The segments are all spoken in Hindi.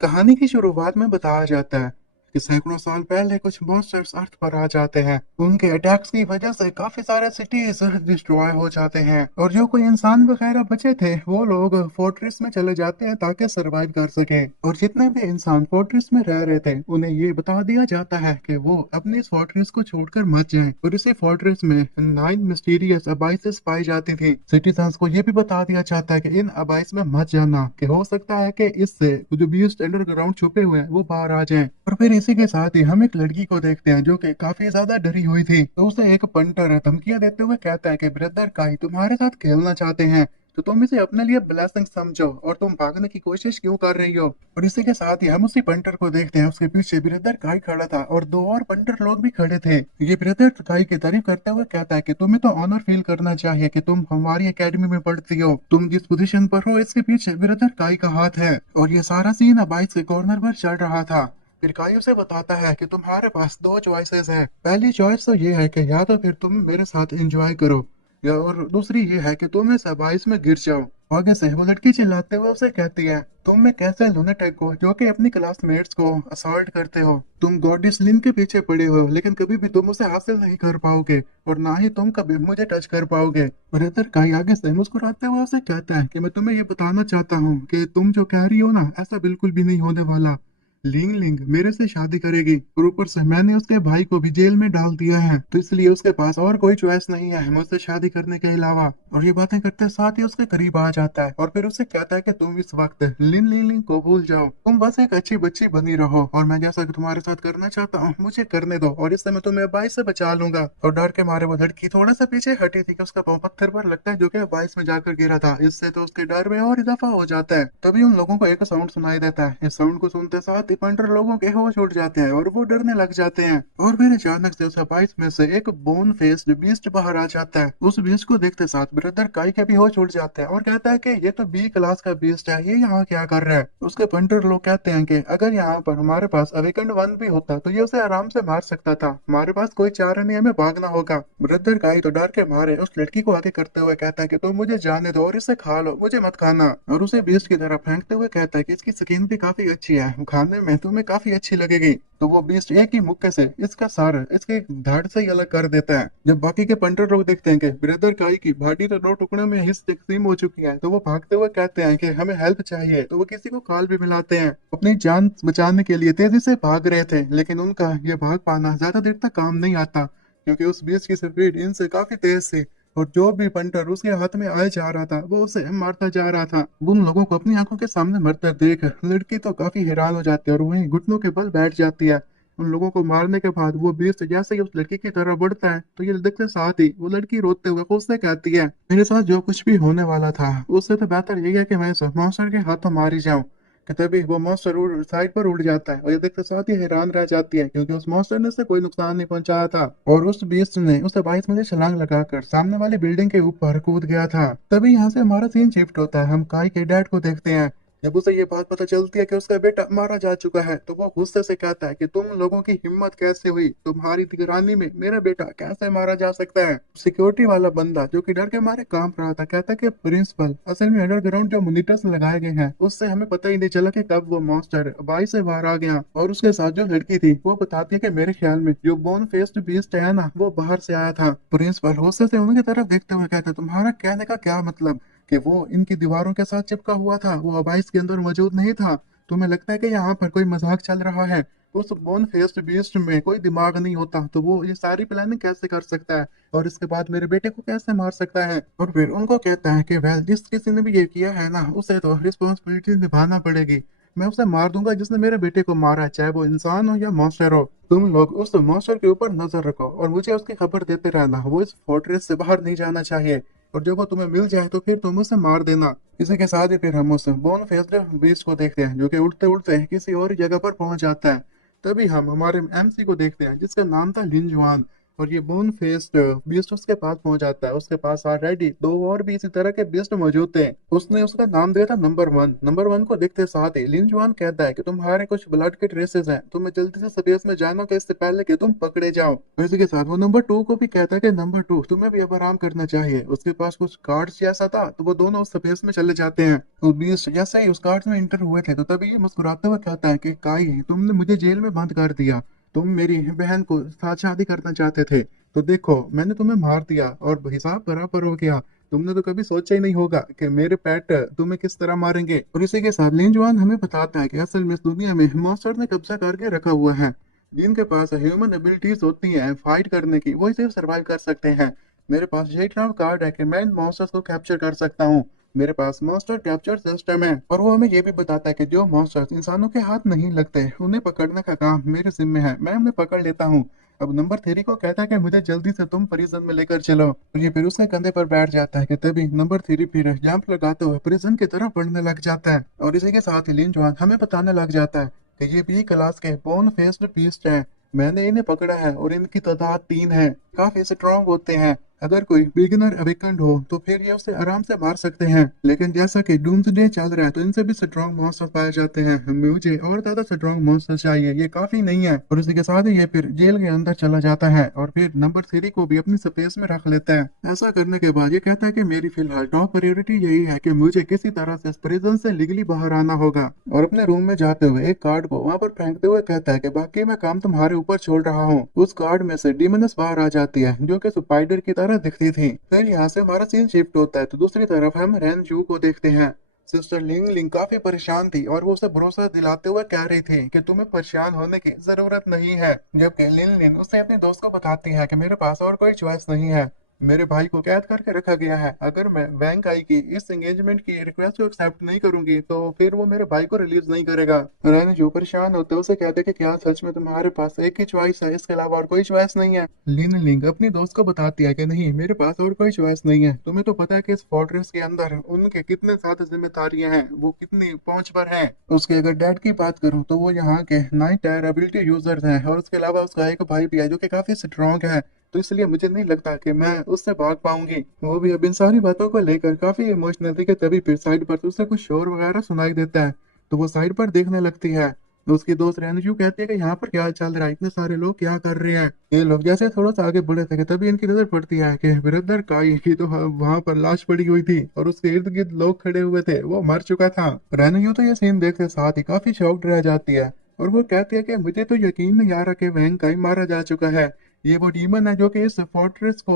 कहानी की शुरुआत में बताया जाता है कि सैकड़ों साल पहले कुछ मॉन्स्टर्स अर्थ पर आ जाते हैं। उनके अटैक्स की वजह से काफी सारे सिटीज डिस्ट्रॉय हो जाते हैं और जो कोई इंसान वगैरह बचे थे वो लोग फोर्ट्रेस में चले जाते हैं ताकि सरवाइव कर सके। और जितने भी इंसान फोर्ट्रेस में रह रहे थे उन्हें ये बता दिया जाता है कि वो अपनी इस फोर्ट्रेस को छोड़कर मत जाएं। और इसी फोर्ट्रेस में 9 मिस्टीरियस अबाइसेस पाई जाती थी। सिटीजन्स को ये भी बता दिया जाता है कि इन अबाइस में मत जाना, कि हो सकता है कि इससे जो बीस्ट अंडरग्राउंड छुपे हुए हैं वो बाहर आ जाएं। और फिर इसी के साथ ही हम एक लड़की को देखते हैं जो कि काफी ज्यादा डरी हुई थी। तो उसे एक पंटर धमकियां देते हुए कहता है कि ब्रदर काई तुम्हारे साथ खेलना चाहते हैं तो तुम इसे अपने लिए ब्लेसिंग समझो और तुम भागने की कोशिश क्यों कर रही हो। और इसी के साथ ही हम उसी पंटर को देखते हैं, उसके पीछे ब्रदर काई खड़ा था और दो और पंटर लोग भी खड़े थे। ये ब्रदर काई की तारीफ करते हुए कहता है कि तुम्हें तो ऑनर फील करना चाहिए कि तुम हमारी एकेडमी में पढ़ती हो, तुम जिस पोजीशन पर हो इसके पीछे ब्रदर काई का हाथ है। और ये सारा सीन अब बाइक के कॉर्नर पर चल रहा था। फिर काई उसे बताता है कि तुम्हारे पास दो चॉइसेस हैं। पहली चॉइस तो ये है कि या तो फिर तुम मेरे साथ एंजॉय करो, या और दूसरी ये है कि तुम इस अबाइस में गिर जाओ। आगे से वो लड़की चिल्लाते हुए उसे कहती है, तुम में कैसे लुनेटिक हो जो कि अपनी क्लासमेट्स को असॉल्ट करते हो। तुम गॉडेस लिन के पीछे पड़े हो लेकिन कभी भी तुम उसे हासिल नहीं कर पाओगे और ना ही तुम कभी मुझे टच कर पाओगे। ब्रदर काई आगे से मुस्कुराते हुए उसे कहता है कि मैं तुम्हें ये बताना चाहता हूँ कि तुम जो कह रही हो ना ऐसा बिल्कुल भी नहीं होने वाला। लिंग लिंग मेरे से शादी करेगी और ऊपर से मैंने उसके भाई को भी जेल में डाल दिया है, तो इसलिए उसके पास और कोई चॉइस नहीं है मुझसे शादी करने के अलावा। और ये बातें करते साथ ही उसके करीब आ जाता है और फिर उसे कहता है कि तुम इस वक्त लिन लिंग लिंग को भूल जाओ, तुम बस एक अच्छी बच्ची बनी रहो और मैं जैसा कि तुम्हारे साथ करना चाहता हूँ मुझे करने दो और इससे मैं तुम्हें बाइस से बचा लूंगा। और डर के मारे वो लड़की थोड़ा सा पीछे हटी थी कि उसका पाँव पत्थर पर लगता है जो कि बाइस में जाकर गिरा था। इससे तो उसके डर में और इजाफा हो जाता है। तभी उन लोगों को एक साउंड सुनाई देता है। इस साउंड को सुनते साथ ही पंटर लोगों के होश उड़ जाते हैं और वो डरने लग जाते हैं। और फिर अचानक से उस बाइस में से एक बोन फेस्ड बीस्ट बाहर आ जाता है। उस बीस्ट को देखते साथ ब्रदर काई के भी होश उड़ जाता है और कहता है कि ये तो बी क्लास का बीस्ट है, ये यहाँ क्या कर रहा है। उसके पंटर लोग कहते हैं कि अगर यहाँ पर हमारे पास अवेकंड वन भी होता तो ये उसे आराम से मार सकता था, हमारे पास कोई चारा नहीं, हमें भागना होगा। ब्रदर काई तो डर के मारे उस लड़की को आगे करते हुए कहता है कि तुम मुझे जाने दो और इसे खा लो, मुझे मत खाना। और उसे बीस्ट की तरफ फेंकते हुए कहता है कि इसकी स्किन भी काफी अच्छी है, खाने में तुम्हें काफी अच्छी लगेगी। तो वो बीस्ट एक ही मुक्के से इसका सार इसके धड़ से ही अलग कर देता है। जब बाकी के पंटर लोग देखते हैं कि ब्रदर काई की बॉडी तो दो टुकड़ों में हिस्स तकसीम हो चुकी है तो वो भागते हुए कहते हैं कि हमें हेल्प चाहिए। तो वो किसी को कॉल भी मिलाते हैं। अपनी जान बचाने के लिए तेजी से भाग रहे थे लेकिन उनका ये भाग पाना ज्यादा देर तक काम नहीं आता क्योंकि उस बीच की स्पीड इनसे काफी तेज थी और जो भी पंटर उसके हाथ में आए जा रहा था वो उसे मारता जा रहा था। उन लोगों को अपनी आंखों के सामने मरते देख लड़की तो काफी हैरान हो जाती है और वहीं घुटनों के बल बैठ जाती है। उन लोगों को मारने के बाद वो बीस्ट जैसे ही उस लड़की की तरफ बढ़ता है तो ये देखते साथ ही वो लड़की रोते हुए खुद से कहती है, मेरे साथ जो कुछ भी होने वाला था उससे तो बेहतर यही है कि मैं इस मॉन्स्टर के हाथों मारी जाऊं। कि तभी वो मॉन्स्टर साइड पर उड़ जाता है और ये देखते साथ ही हैरान रह जाती है क्योंकि उस मॉन्स्टर ने उसे कोई नुकसान नहीं पहुंचाया था और उस बीस्ट ने उसे 22 में से छलांग लगाकर सामने वाली बिल्डिंग के ऊपर कूद गया था। तभी यहाँ से हमारा सीन शिफ्ट होता है, हम काई के डैड को देखते हैं। जब उसे ये बात पता चलती है कि उसका बेटा मारा जा चुका है तो वो गुस्से से कहता है कि तुम लोगों की हिम्मत कैसे हुई, तुम्हारी निगरानी में मेरा बेटा कैसे मारा जा सकता है। सिक्योरिटी वाला बंदा जो कि डर के मारे कांप रहा था कहता है कि प्रिंसिपल असल में अंडरग्राउंड जो मॉनिटर्स लगाए गए हैं उससे हमें पता ही नहीं चला कि कब वो मॉन्स्टर बाई से बाहर आ गया। और उसके साथ जो लड़की थी वो बताती है कि मेरे ख्याल में जो बोन फेस्ड बीस्ट है ना वो बाहर से आया था। प्रिंसिपल गुस्से से उनकी तरफ देखते हुए कहता है, तुम्हारा कहने का क्या मतलब कि वो इनकी दीवारों के साथ चिपका हुआ था, वो अबाइस के अंदर मौजूद नहीं था। तुम्हें लगता है कि यहाँ पर कोई मजाक चल रहा है? उस बोन फेस्ड बीस्ट में कोई दिमाग नहीं होता तो वो ये सारी प्लानिंग कैसे कर सकता है और इसके बाद मेरे बेटे को कैसे मार सकता है। और फिर उनको कहता है कि वेल जिस किसी ने भी ये किया है ना उसे तो रिस्पॉन्सिबिलिटी निभाना पड़ेगी। मैं उसे मार दूंगा जिसने मेरे बेटे को मारा है, चाहे वो इंसान हो या मॉन्स्टर हो। तुम लोग उस मॉन्स्टर के ऊपर नजर रखो और मुझे उसकी खबर देते रहना, वो इस फोर्ट्रेस से बाहर नहीं जाना चाहिए और जब वो तुम्हें मिल जाए तो फिर तुम उसे मार देना। इसी के साथ ही फिर हम उस बोन फेस्ड बीस्ट को देखते हैं जो कि उड़ते उड़ते किसी और जगह पर पहुंच जाता है। तभी हम हमारे एमसी को देखते हैं जिसका नाम था लिन जुआन। और ये बोन फेस्ड बीस्ट उसके पास पहुंच जाता है। उसके पास ऑलरेडी दो और भी इसी तरह के बीस्ट मौजूद थे। उसने उसका नाम दिया था नंबर वन। नंबर वन को देखते साथ ही लिन जुआन कहता है कि तुम्हारे कुछ ब्लड के ट्रेसेस हैं, तुम्हें जल्दी से स्पेस में जाना होगा इससे पहले कि तुम पकड़े जाओ। इसी के साथ वो नंबर टू को भी कहता है कि नंबर टू, तुम्हें भी अब आराम करना चाहिए। उसके पास कुछ कार्ड्स जैसा था, तो वो दोनों उस स्पेस में चले जाते हैं। तो बीस्ट जैसे ही उस कार्ड्स में इंटर हुए थे, तो तभी ये मुस्कुराते हुए कहता है कि काई, तुमने मुझे जेल में बंद कर दिया। तुम मेरी बहन को साथ शादी करना चाहते थे, तो देखो मैंने तुम्हें मार दिया और हिसाब बराबर हो गया। तुमने तो कभी सोचा ही नहीं होगा कि मेरे पेट तुम्हें किस तरह मारेंगे। और इसी के साथ लिन जुआन हमें बताता है कि असल में इस दुनिया में मॉन्स्टर ने कब्जा करके रखा हुआ है। जिनके पास ह्यूमन एबिलिटीज होती हैं फाइट करने की, वही सिर्फ सरवाइव कर सकते हैं। मेरे पास यही ट्रम्प कार्ड है कि मैं इन मॉन्स्टर्स को कैप्चर कर सकता हूँ। मेरे पास मॉन्स्टर कैप्चर सिस्टम है, और वो हमें ये भी बताता है कि जो मॉन्स्टर्स इंसानों के हाथ नहीं लगते, उन्हें पकड़ने का काम मेरे जिम्मे है। मैं उन्हें पकड़ लेता हूँ। अब नंबर थ्री को कहता है कि मुझे जल्दी से तुम प्रिजन में लेकर चलो। और ये फिर उसके कंधे पर बैठ जाता है कि तभी नंबर थ्री फिर जंप लगाते हुए प्रिजन की तरफ बढ़ने लग जाता है। और इसी के साथ ही लिन जुआन हमें बताने लग जाता है कि ये बी क्लास के बोन फेस्ड बीस्ट हैं। मैंने इन्हें पकड़ा है और इनकी तादाद तीन है। काफी स्ट्रांग होते हैं। अगर कोई बिगिनर अवेकन्ड हो तो फिर ये उसे आराम से मार सकते हैं, लेकिन जैसा कि डूम्सडे चल रहा है तो इनसे भी स्ट्रांग मॉन्स्टर पाए जाते हैं। मुझे और ज्यादा स्ट्रांग मॉन्स्टर चाहिए, ये काफी नहीं है। और इसी के साथ ही ये फिर जेल के अंदर चला जाता है और फिर नंबर थ्री को भी अपनी स्पेस में रख लेता है। ऐसा करने के बाद ये कहता है कि मेरी फिलहाल टॉप प्रायोरिटी यही है कि मुझे किसी तरह से इस प्रिजन से लीगली बाहर आना होगा। और अपने रूम में जाते हुए एक कार्ड को वहां पर फेंकते हुए कहता है कि बाकी मैं काम तुम्हारे ऊपर छोड़ रहा हूँ। उस कार्ड में से डिमनस बाहर आ जाती है, जो कि स्पाइडर की तरह दिखती थी। फिर यहाँ से हमारा सीन शिफ्ट होता है, तो दूसरी तरफ हम रैन जू को देखते हैं। सिस्टर लिंग लिंग काफी परेशान थी और वो उसे भरोसा दिलाते हुए कह रही थी कि तुम्हें परेशान होने की जरूरत नहीं है, जबकि लिन लिन उसे अपने दोस्त को बताती है कि मेरे पास और कोई चॉइस नहीं है। मेरे भाई को कैद करके रखा गया है। अगर मैं वैंग आई की इस एंगेजमेंट की रिक्वेस्ट को एक्सेप्ट नहीं करूंगी तो फिर वो मेरे भाई को रिलीज नहीं करेगा। रैन जो परेशान होते हैं उसे कहते हैं कि क्या सच में तुम्हारे पास एक ही चॉइस है, इसके अलावा और कोई चॉइस नहीं है। लिन लिंग अपनी दोस्त को बताती है कि नहीं, मेरे पास और कोई चॉइस नहीं है। तुम्हें तो पता है कि इस फोर्ट्रेस के अंदर उनके कितने ज्यादा जिम्मेदारियां हैं, वो कितनी पहुंच पर हैं। उसके अगर डैड की बात करूं तो वो यहाँ के 9 टायर एबिलिटी यूजर्स हैं, और उसके अलावा उसका एक भाई भी है जो कि काफी स्ट्रॉन्ग है। तो इसलिए मुझे नहीं लगता कि मैं उससे भाग पाऊंगी। वो भी अब इन सारी बातों को लेकर काफी इमोशनल थी कि तभी फिर साइड पर उसे कुछ शोर वगैरह सुनाई देता है। तो वो साइड पर देखने लगती है। तो उसकी दोस्त रेनजू कहती है कि यहाँ पर क्या चल रहा है, इतने सारे लोग क्या कर रहे हैं। ये लोग जैसे थोड़ा सा आगे बढ़े थे कि तभी इनकी नजर पड़ती है कि ब्रदर काई की तो वहां पर लाश पड़ी हुई थी और उसके इर्द गिर्द लोग खड़े हुए थे, वो मर चुका था। रेनजू तो ये सीन देखते साथ ही काफी शॉक्ड रह जाती है और वो कहती है कि मुझे तो यकीन नहीं आ रहा कि वैंग काई मारा जा चुका है। ये वो डीमन है जो कि इस फोर्ट्रेस को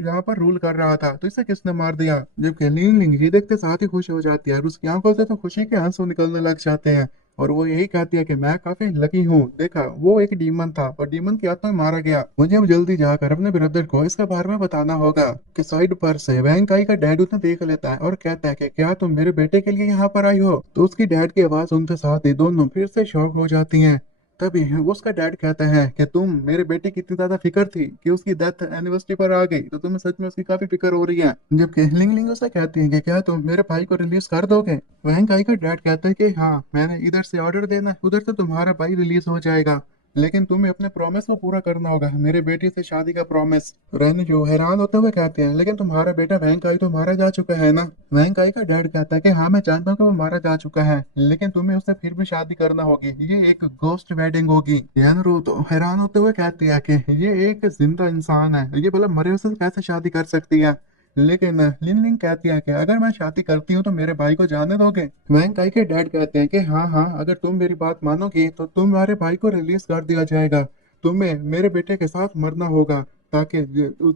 यहाँ पर रूल कर रहा था, तो इसे किसने मार दिया। जबकि लीन लिंग ये देखते साथ ही खुश हो जाती है और उसकी आंखों से तो खुशी के आंसू निकलने लग जाते हैं। और वो यही कहती है कि मैं काफी लकी हूँ, देखा वो एक डीमन था और डीमन की आत्मा में मारा गया। मुझे अब जल्दी जाकर अपने ब्रदर को इसके बारे में बताना होगा। कि साइड पर से वैंकाई का डैड उन्हें देख लेता है और कहता है कि क्या तुम मेरे बेटे के लिए यहाँ पर आई हो। तो उसकी डैड की आवाज सुनते साथ ही दोनों फिर से शॉक हो जाती हैं। तभी उसका डैड कहता है कि तुम मेरे बेटे की इतनी ज्यादा फिक्र थी कि उसकी डेथ एनिवर्सरी पर आ गई, तो तुम्हें सच में उसकी काफी फिक्र हो रही है। जबकि लिंग लिंग उसे कहती है कि क्या तुम मेरे भाई को रिलीज कर दोगे। वहीं काई का डैड कहता है कि हाँ, मैंने इधर से ऑर्डर देना, उधर से तुम्हारा भाई रिलीज हो जाएगा, लेकिन तुम्हें अपने प्रॉमिस को पूरा करना होगा, मेरे बेटे से शादी का प्रॉमिस। रन जो हैरान होते हुए कहते हैं लेकिन तुम्हारा बेटा वैंकाई तो मारा जा चुका है ना। वैंकाई का डैड कहता है कि हाँ मैं जानता हूँ कि वो मारा जा चुका है, लेकिन तुम्हें उससे फिर भी शादी करना होगी, ये एक गोस्ट वेडिंग होगी। यानरू तो हैरान होते हुए कहती है कि ये एक जिंदा इंसान है, ये भला मरे हुए से कैसे शादी कर सकती है। लेकिन लिन लिंग कहती है कि अगर मैं शादी करती हूँ तो मेरे भाई को जाने दोगे। वैंग काई के डैड कहते हैं कि हाँ हाँ, अगर तुम मेरी बात मानोगी तो तुम्हारे भाई को रिलीज कर दिया जाएगा। तुम्हें मेरे बेटे के साथ मरना होगा, ताकि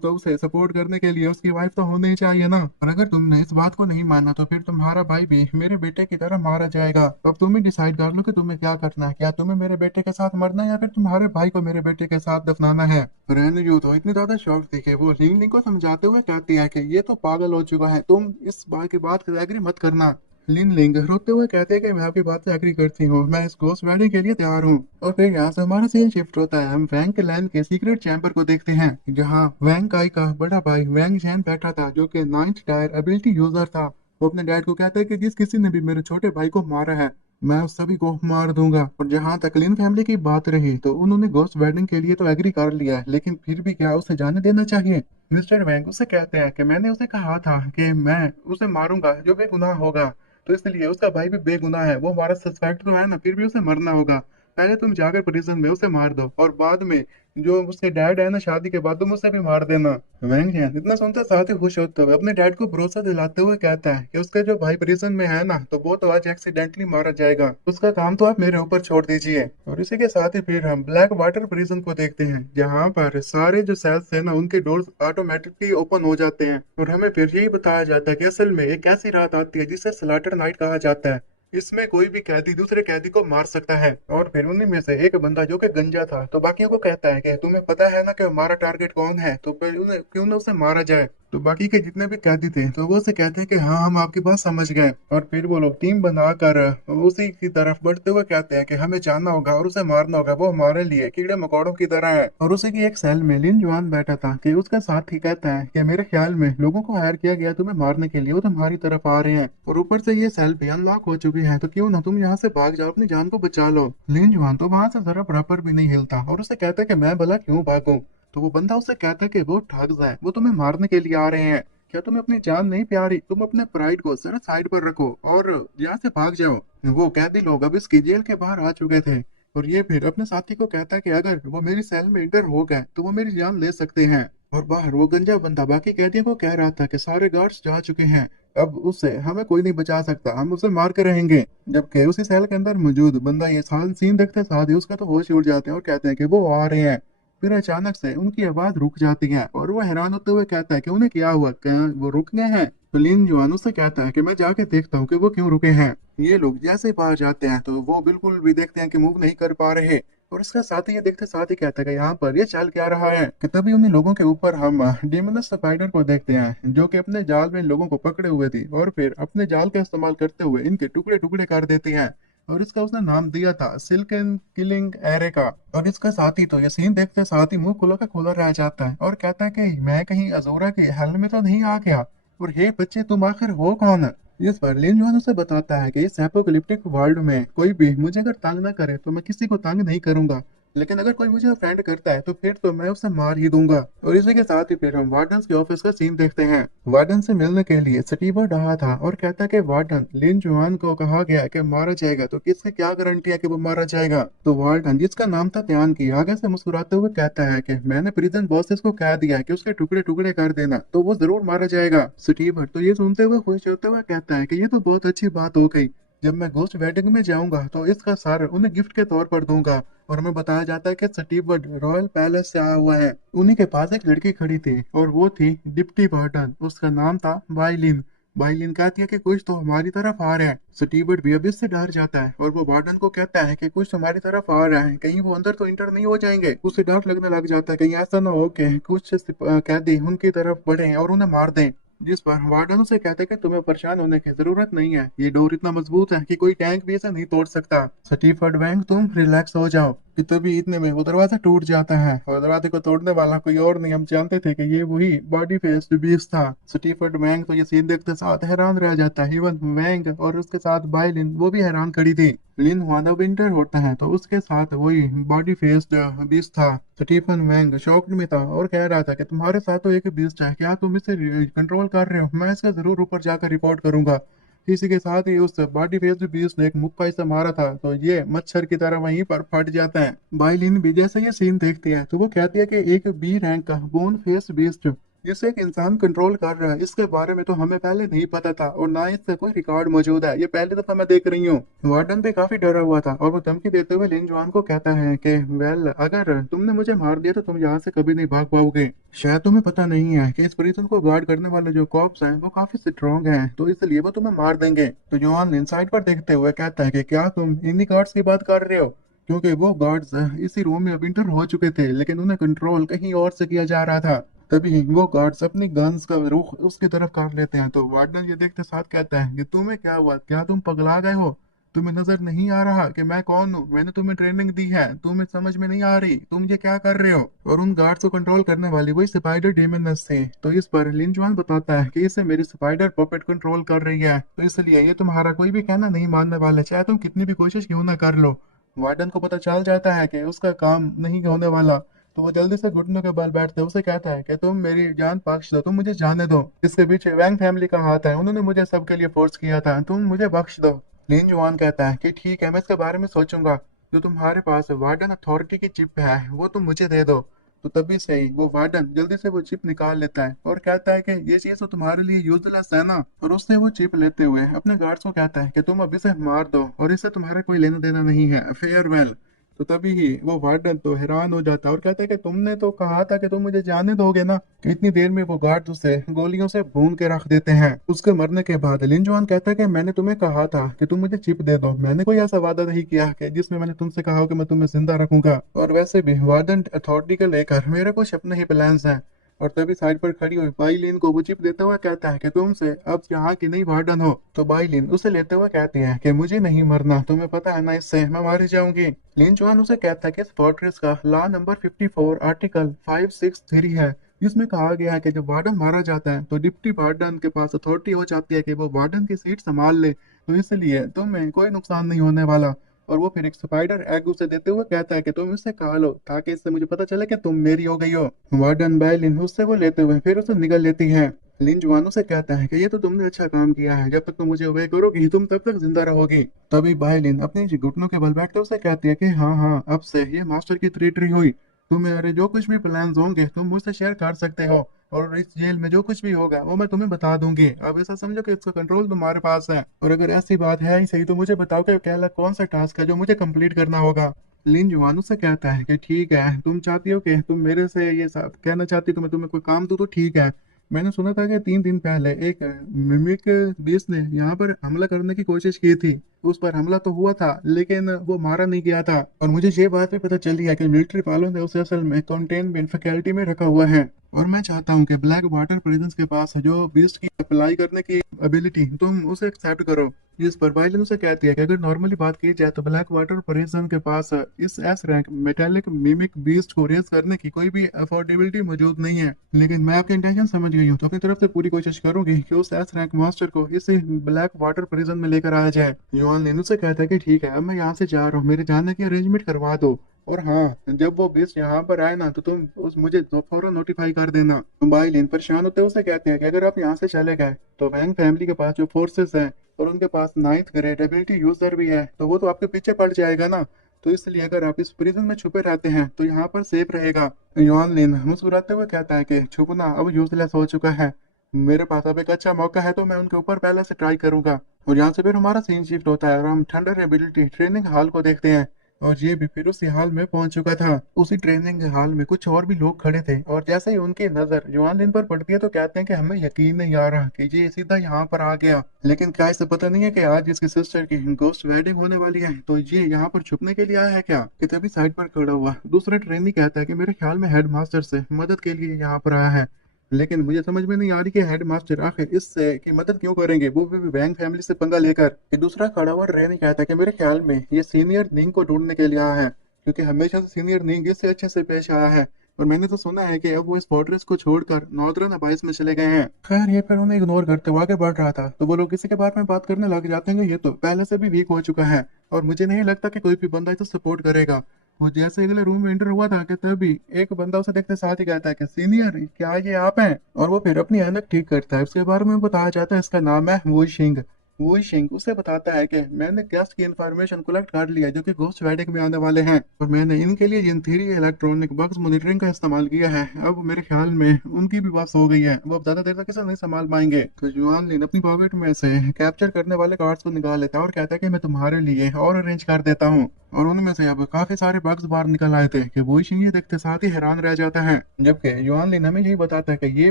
तो उसे सपोर्ट करने के लिए उसकी वाइफ तो होनी ही चाहिए ना। और अगर तुमने इस बात को नहीं माना तो फिर तुम्हारा भाई भी मेरे बेटे की तरह मारा जाएगा। तो अब तुम ही डिसाइड कर लो कि तुम्हें क्या करना है, क्या तुम्हें मेरे बेटे के साथ मरना है या फिर तुम्हारे भाई को मेरे बेटे के साथ दफनाना है। रेनयू तो इतनी ज्यादा शौक थी कि वो लिंग लिंग को समझाते हुए कहती है कि ये तो पागल हो चुका है, तुम इस बात की बात से एग्री मत करना। लिन लिंग रोते हुए कहते हैं कि मैं आपकी बात से एग्री करती हूँ, मैं इस घोस्ट वेडिंग के लिए तैयार हूँ। और फिर यहाँ से हमारा सीन शिफ्ट होता है, हम वैंग के लैंड के सीक्रेट चैम्बर को देखते हैं, जहाँ वैंग काई का बड़ा भाई वैंग जैन बैठा था, जो कि 9th टायर एबिलिटी यूजर था। वो अपने डैड को कहता है कि जिस किसी ने भी मेरे छोटे भाई को मारा है, मैं उस सभी को मार दूंगा। और जहां तक लिन फैमिली की बात रही तो उन्होंने घोस्ट वेडिंग के लिए तो एग्री कर लिया है, लेकिन फिर भी क्या उसे जाने देना चाहिए? मिस्टर वैंग उसे कहते हैं कि मैंने उसे कहा था कि मैं उसे मारूंगा जो बेगुनाह होगा, तो इसलिए उसका भाई भी बेगुनाह है, वो हमारा सस्पेक्ट तो है ना, फिर भी उसे मरना होगा। पहले तुम जाकर प्रिजन में उसे मार दो और बाद में जो उसके डैड है ना, शादी के बाद तुम उसे भी मार देना। वैंग जैन इतना सुनते साथ ही खुश होते हुए अपने डैड को भरोसा दिलाते हुए कहता है कि उसका जो भाई प्रिजन में है ना, तो वो तो आज एक्सीडेंटली मारा जाएगा, उसका काम तो आप मेरे ऊपर छोड़ दीजिए। और इसी के साथ ही फिर हम ब्लैक वाटर प्रिजन को देखते हैं, जहाँ पर सारे जो सेल्स है ना, उनके डोर्स ऑटोमेटिकली ओपन हो जाते हैं। और हमें फिर यही बताया जाता है कि असल में एक ऐसी रात आती है जिसे स्लॉटर नाइट कहा जाता है। इसमें कोई भी कैदी दूसरे कैदी को मार सकता है। और फिर उन्हीं में से एक बंदा जो कि गंजा था, तो बाकियों को कहता है कि तुम्हें पता है ना कि हमारा टारगेट कौन है, तो फिर उन्हें क्यों ना उसे मारा जाए। तो बाकी के जितने भी कैदी थे तो वो उसे कहते हैं कि हाँ, हम आपकी बात समझ गए। और फिर वो लोग टीम बनाकर उसी की तरफ बढ़ते हुए कहते हैं कि हमें जाना होगा और उसे मारना होगा, वो हमारे लिए कीड़े मकोड़ों की तरह है। और उसी की एक सेल में लिन जुआन बैठा था कि उसका साथी कहता है कि मेरे ख्याल में लोगों को हायर किया गया तुम्हें मारने के लिए, वो तुम्हारी तरफ आ रहे हैं और ऊपर से ये सेल भी अनलॉक हो चुकी है, तो क्यों ना तुम यहाँ से भाग जाओ, अपनी जान को बचा लो। लिन जुआन तो वहां से जरा बराबर भी नहीं हिलता और उसे कहता है कि मैं भला क्यों भागूं। तो वो बंदा उसे कहता है कि वो ठग्स है, वो तुम्हें मारने के लिए आ रहे हैं। क्या तुम्हें अपनी जान नहीं प्यारी? तुम अपने प्राइड को जरा साइड पर रखो और यहाँ से भाग जाओ। वो कैदी लोग अब इसकी जेल के बाहर आ चुके थे और ये फिर अपने साथी को कहता है कि अगर वो मेरी सेल में इंटर हो गए तो वो मेरी जान ले सकते हैं। और बाहर वो गंजा बंदा बाकी कैदियों को कह रहा था कि सारे गार्ड्स जा चुके हैं, अब उससे हमें कोई नहीं बचा सकता, हम उसे मार के रहेंगे। जबकि उसी सेल के अंदर मौजूद बंदा ये साल सीन देखते साथ ही उसका तो होश उड़ जाते हैं और कहते हैं कि वो आ रहे हैं। फिर अचानक से उनकी आवाज रुक जाती है और वो हैरान होते हुए कहता है कि उन्हें क्या हुआ, क्या वो रुक गए हैं? तो लिन जुआन से कहता है कि मैं जाके देखता हूँ कि वो क्यों रुके हैं। ये लोग जैसे ही बाहर जाते हैं तो वो बिल्कुल भी देखते हैं कि मूव नहीं कर पा रहे। और इसका साथ ही ये देखते साथ ही कहता है कि यहाँ पर ये चल क्या रहा है। कि तभी उन्हीं लोगों के ऊपर हम डिमोनस स्पाइडर को देखते हैं, जो कि अपने जाल में इन लोगों को पकड़े हुए थी और फिर अपने जाल का इस्तेमाल करते हुए इनके टुकड़े टुकड़े कर देती है। और इसका उसने नाम दिया था सिल्कन किलिंग एरे का। और इसका साथी तो ये सीन देखते साथ ही मुंह खुला का खुला रह जाता है और कहता है कि मैं कहीं अजोरा के हल में तो नहीं आ गया, और हे बच्चे तुम आखिर हो कौन? इस पर लिन जुआन उसे बताता है कि इस एपोकलिप्टिक वर्ल्ड में कोई भी मुझे अगर तंग न करे तो मैं किसी को तंग नहीं करूंगा, लेकिन अगर कोई मुझे ऑफेंड करता है तो फिर तो मैं उसे मार ही दूंगा। और इसी के साथ ही फिर हम वार्डन के ऑफिस का सीन देखते हैं। वार्डन से मिलने के लिए स्टीवर रहा था और कहता है कि वार्डन लिन जुआन को कहा गया है कि मारा जाएगा, तो किसकी क्या गारंटी है कि वो मारा जाएगा? तो वार्डन जिसका नाम था ध्यान की आगे से मुस्कुराते हुए कहता है कि मैंने प्रिजन बॉसेस को कह दिया है कि उसके टुकड़े टुकड़े कर देना, तो वो जरूर मारा जाएगा। स्टीवर तो ये सुनते हुए खुश होते हुए कहता है कि ये तो बहुत अच्छी बात हो गई, जब मैं घोस्ट वेडिंग में जाऊंगा तो इसका सार उन्हें गिफ्ट के तौर पर दूंगा। और हमें बताया जाता है कि स्टीवर्ड रॉयल पैलेस से आया हुआ है। उन्हीं के पास एक लड़की खड़ी थी और वो थी डिप्टी वार्डन, उसका नाम था बाइलिन। बाइलिन कहती है कि कुछ तो हमारी तरफ आ रहा है। स्टीवर्ड भी अब इससे डर जाता है और वो वार्डन को कहता है कि कुछ हमारी तरफ आ रहा है, कहीं वो अंदर तो इंटर नहीं हो जाएंगे। उसे डर लगने लग जाता है कहीं ऐसा ना हो कि कुछ कैदी उनकी तरफ बढ़े और उन्हें मार दें। जिस पर वार्डन उसे कहते हैं कि तुम्हें परेशान होने की जरूरत नहीं है, ये डोर इतना मजबूत है कि कोई टैंक भी इसे नहीं तोड़ सकता। स्टीफर्ड वैंग तुम रिलैक्स हो जाओ। कि तभी इतने में वो दरवाजा टूट जाता है और दरवाजे को तोड़ने वाला कोई और नहीं, हम जानते थे कि ये वही बॉडी फेस्ड बीस्ट था। स्टीफर्ड वैंग तो ये सीन देखते साथ हैरान रह जाता है। इवन वैंग और उसके साथ बाइलिन वो भी हैरान खड़ी थी। लिन हुआना विंटर होता है तो उसके साथ वही बॉडी फेस्ड बीस्ट था। स्टीफन वैंग शॉक्ड में था और कह रहा था कि तुम्हारे साथ तो एक बीस्ट है, क्या तुम इसे कंट्रोल कर रहे हो? मैं इसका जरूर ऊपर जाकर रिपोर्ट करूंगा। इसी के साथ ही उस बॉडी फेस्ड बीस्ट ने एक मुक्का इसे मारा था, तो ये मच्छर की तरह वहीं पर फट जाता है। बाइलिन भी जैसे ये सीन देखती है तो वो कहती है कि एक बी रैंक का बोन फेस बीस्ट जिसे एक इंसान कंट्रोल कर रहा है, इसके बारे में तो हमें पहले नहीं पता था और ना इसका कोई रिकॉर्ड मौजूद है, ये पहली दफा मैं देख रही हूँ। वार्डन भी काफी डरा हुआ था और वो धमकी देते हुए लिन जुआन को कहता है कि वेल, अगर तुमने मुझे मार दिया तो तुम यहाँ से कभी नहीं भाग पाओगे। शायद तुम्हें पता नहीं है कि इस प्रिजन को गार्ड करने वाले जो कॉप्स हैं वो काफी स्ट्रॉन्ग हैं, तो इसलिए वो तुम्हें मार देंगे। तो जुआन इनसाइड पर देखते हुए कहता है कि क्या तुम इन्हीं गार्ड्स की बात कर रहे हो? क्योंकि वो गार्ड्स इसी रूम में अब इंटर हो चुके थे, लेकिन उन्हें कंट्रोल कहीं और से किया जा रहा था। तभी वो गार्ड्स अपनी गन्स का रुख उसकी तरफ कर लेते हैं। तो वार्डन ये देखते साथ कहता है कि तुम्हें क्या हुआ, क्या तुम पगला गए हो? तुम्हें नजर नहीं आ रहा कि मैं कौन हूँ? मैंने तुम्हें ट्रेनिंग दी है, तुम्हें समझ में नहीं आ रही, तुम ये क्या कर रहे हो? और उन गार्ड्स को कंट्रोल करने वाली वही स्पाइडर डेमनस थी। तो इस पर लिन जुआन बताता है कि इसे मेरी स्पाइडर पपेट कंट्रोल कर रही है, तो इसलिए ये तुम्हारा कोई भी कहना नहीं मानने वाला, चाहे तुम कितनी भी कोशिश क्यों ना कर लो। वार्डन को पता चल जाता है कि उसका काम नहीं होने वाला, तो वो जल्दी से घुटनों के बल बैठते हैं। उसे कहता है कि तुम मेरी जान बख्श दो, तुम मुझे जाने दो। इसके पीछे वैंग फैमिली का हाथ है, उन्होंने मुझे सबके लिए फोर्स किया था, तुम मुझे बख्श दो। लिन जुआन कहता है कि ठीक है, मैं इसके बारे में सोचूंगा। जो तुम्हारे पास वार्डन अथॉरिटी की चिप है वो तुम मुझे दे दो। तो तभी से ही वो वार्डन जल्दी से वो चिप निकाल लेता है और कहता है कि ये चीज तो तुम्हारे लिए यूजलेस है ना। और उससे वो चिप लेते हुए अपने गार्ड्स को कहता है कि तुम अब इसे मार दो और इससे तुम्हारा कोई लेना देना नहीं है, फेयरवेल। तो तभी ही वो वार्डन तो हैरान हो जाता है और कहता है कि तुमने तो कहा था कि तुम मुझे जाने दोगे ना। तो इतनी देर में वो गार्ड उसे गोलियों से भून के रख देते हैं। उसके मरने के बाद लिन जुआन कहता है कि मैंने तुम्हें कहा था कि तुम मुझे चिप दे दो, मैंने कोई ऐसा वादा नहीं किया कि जिसमें मैंने तुमसे कहा हो कि मैं तुम्हें जिंदा रखूंगा। और वैसे भी वार्डन अथॉरिटी को लेकर मेरे कुछ अपने ही प्लान्स हैं। और तभी साइड पर खड़ी हुई बाइलिन को वो चिप देते हुए कहता है कि तुमसे अब यहाँ की नई वार्डन हो। तो बाइलिन उसे लेते हुए कहती है कि मुझे नहीं मरना, तुम्हें पता है ना इससे मैं मारी जाऊंगी। लिन जुआन उसे कहता है कि इस फोर्ट्रेस का लॉ नंबर 54 आर्टिकल 563 है, जिसमें कहा गया है कि जब वार्डन मारा जाता है तो डिप्टी वार्डन के पास अथॉरिटी हो जाती है कि वो वार्डन की सीट संभाल ले, तो इसलिए तुम्हें कोई नुकसान नहीं होने वाला। और वो फिर एक स्पाइडर एग उसे देते हुए कहता है कि तुम इससे खा लो ताकि इससे मुझे पता चले कि तुम मेरी हो गई हो। वार्डन बायलिन उससे वो लेते हुए फिर उसे निगल लेती है। लिन जुआनो से कहता है कि ये तो तुमने अच्छा काम किया है, जब तक तुम मुझे ओबे करोगी तुम तब तक जिंदा रहोगी। तभी बायलिन अपनी घुटनों के बल बैठते उसे कहती है कि हाँ हाँ, अब से ये मास्टर की ट्रीटरी हुई। तुम्हारे जो कुछ भी प्लान्स होंगे तुम मुझसे शेयर कर सकते हो, और इस जेल में जो कुछ भी होगा वो मैं तुम्हें बता दूंगी। अब ऐसा समझो कि इसका कंट्रोल तुम्हारे पास है, और अगर ऐसी बात है ही सही तो मुझे बताओ कि कहला कौन सा टास्क है जो मुझे कंप्लीट करना होगा। लिन जुआनू से कहता है कि ठीक है, तुम चाहती हो कि तुम मेरे से ये सब कहना चाहती हो तो मैं तुम्हें कोई काम दूं, तो ठीक है। मैंने सुना था कि 3 दिन पहले एक मिमिक बीस्ट ने यहाँ पर हमला करने की कोशिश की थी। उस पर हमला तो हुआ था लेकिन वो मारा नहीं गया था, और मुझे ये बात भी पता चली है कि मिलिट्री वालों ने उसे असल में कंटेनमेंट फैकल्टी में रखा हुआ है। और मैं चाहता हूँ कि ब्लैक वाटर प्रिजन्स के पास जो बीस्ट की अप्लाई करने की एबिलिटी तुम उसे एक्सेप्ट करो। इस पर वायलिन उसे कहती है कि अगर नॉर्मली बात की जाए तो ब्लैक वाटर प्रिजन के पास इस S rank metallic mimic beast को रेस करने की कोई भी अफोर्डेबिलिटी मौजूद नहीं है। लेकिन मैं आपके इंटेंशन समझ गई हूँ, तो अपनी तरफ से पूरी कोशिश करूंगी कि उस एस रैंक मास्टर को इसी ब्लैक वाटर प्रिजन में लेकर आया जाए। युआन लिन उसे कहता है कि ठीक है, अब मैं यहाँ से जा रहा हूँ, मेरे जाने की अरेंजमेंट करवा दो। और हाँ, जब वो बीस्ट यहाँ पर आए ना तो तुम उस मुझे तो फौरन नोटिफाई कर देना। भाई लिन परेशान होते उसे कहते हैं कि अगर आप यहाँ से चले गए तो वैंग फैमिली के पास जो फोर्सेस हैं और उनके पास 9th ग्रेड एबिलिटी यूजर भी है, तो वो तो आपके पीछे पड़ जाएगा ना। तो इसलिए अगर आप इस प्रिजन में छुपे रहते हैं तो यहाँ पर सेफ रहेगा। योन लिन मुस्कुराते हुए कहता है कि छुपना अब यूजलेस हो चुका है, मेरे पास अब एक अच्छा मौका है तो मैं उनके ऊपर पहले से ट्राई करूंगा। और यहाँ से फिर हमारा सीन शिफ्ट होता है और हम थंडर एबिलिटी ट्रेनिंग हॉल को देखते हैं। और ये भी फिर उसी हाल में पहुंच चुका था। उसी ट्रेनिंग हॉल में कुछ और भी लोग खड़े थे, और जैसे ही उनकी नजर युआन लिन पर पड़ती है तो कहते हैं कि हमें यकीन नहीं आ रहा कि ये सीधा यहाँ पर आ गया। लेकिन क्या इसे पता नहीं है कि आज इसकी सिस्टर की गोस्ट वेडिंग होने वाली है, तो ये यहाँ पर छुपने के लिए आया है क्या? कि तभी साइड पर खड़ा हुआ दूसरा ट्रेनी कहता है कि मेरे ख्याल में हेड मास्टर से मदद के लिए यहाँ पर आया है। लेकिन मुझे समझ में नहीं आ रही कि हेडमास्टर आखिर इससे की मदद क्यों करेंगे, वो भी वैंग फैमिली से पंगा लेकर। कि दूसरा खड़ा हुआ रेनी कहता है कि मेरे ख्याल में ये सीनियर निंग को ढूंढने के लिए आया है, क्योंकि हमेशा से सीनियर निंग इससे अच्छे से पेश आया है। और मैंने तो सुना है कि अब वो इस फोर्ट्रेस को छोड़कर नॉर्दर्न अबाइस में चले गए हैं। खैर ये फिर उन्हें इग्नोर करते हुए आगे बढ़ रहा था, तो वो लोग किसी के बारे में बात करने लग जाते हैं कि ये तो पहले से भी वीक हो चुका है और मुझे नहीं लगता कि कोई भी बंदा इसे सपोर्ट करेगा। वो जैसे अगले रूम में एंटर हुआ था कि तभी एक बंदा उसे देखते साथ ही कहता है कि सीनियर क्या ये आप हैं? और वो फिर अपनी ऐनक ठीक करता है। उसके बारे में बताया जाता है इसका नाम है वुई शिंग। वुई शिंग उसे बताता है कि मैंने गेस्ट की इंफॉर्मेशन कलेक्ट कर लिया जो कि गोस्ट वेडिंग में आने वाले हैं, और मैंने इनके लिए जिन थ्री इलेक्ट्रॉनिक बग्स मॉनिटरिंग का इस्तेमाल किया है, अब मेरे ख्याल में उनकी भी बस हो गई है, वो अब ज्यादा देर तक इसे नहीं संभाल पाएंगे। तो जुआन लिन अपनी पॉकेट में से कैप्चर करने वाले कार्ड्स को निकाल लेता है और कहता है कि मैं तुम्हारे लिए और अरेंज कर देता हूँ। और उनमें से अब काफी सारे बग्स बाहर निकल आए थे कि वो ये देखते साथ ही हैरान रह जाता है। जबकि युआन लिन हमें यही बताता है कि ये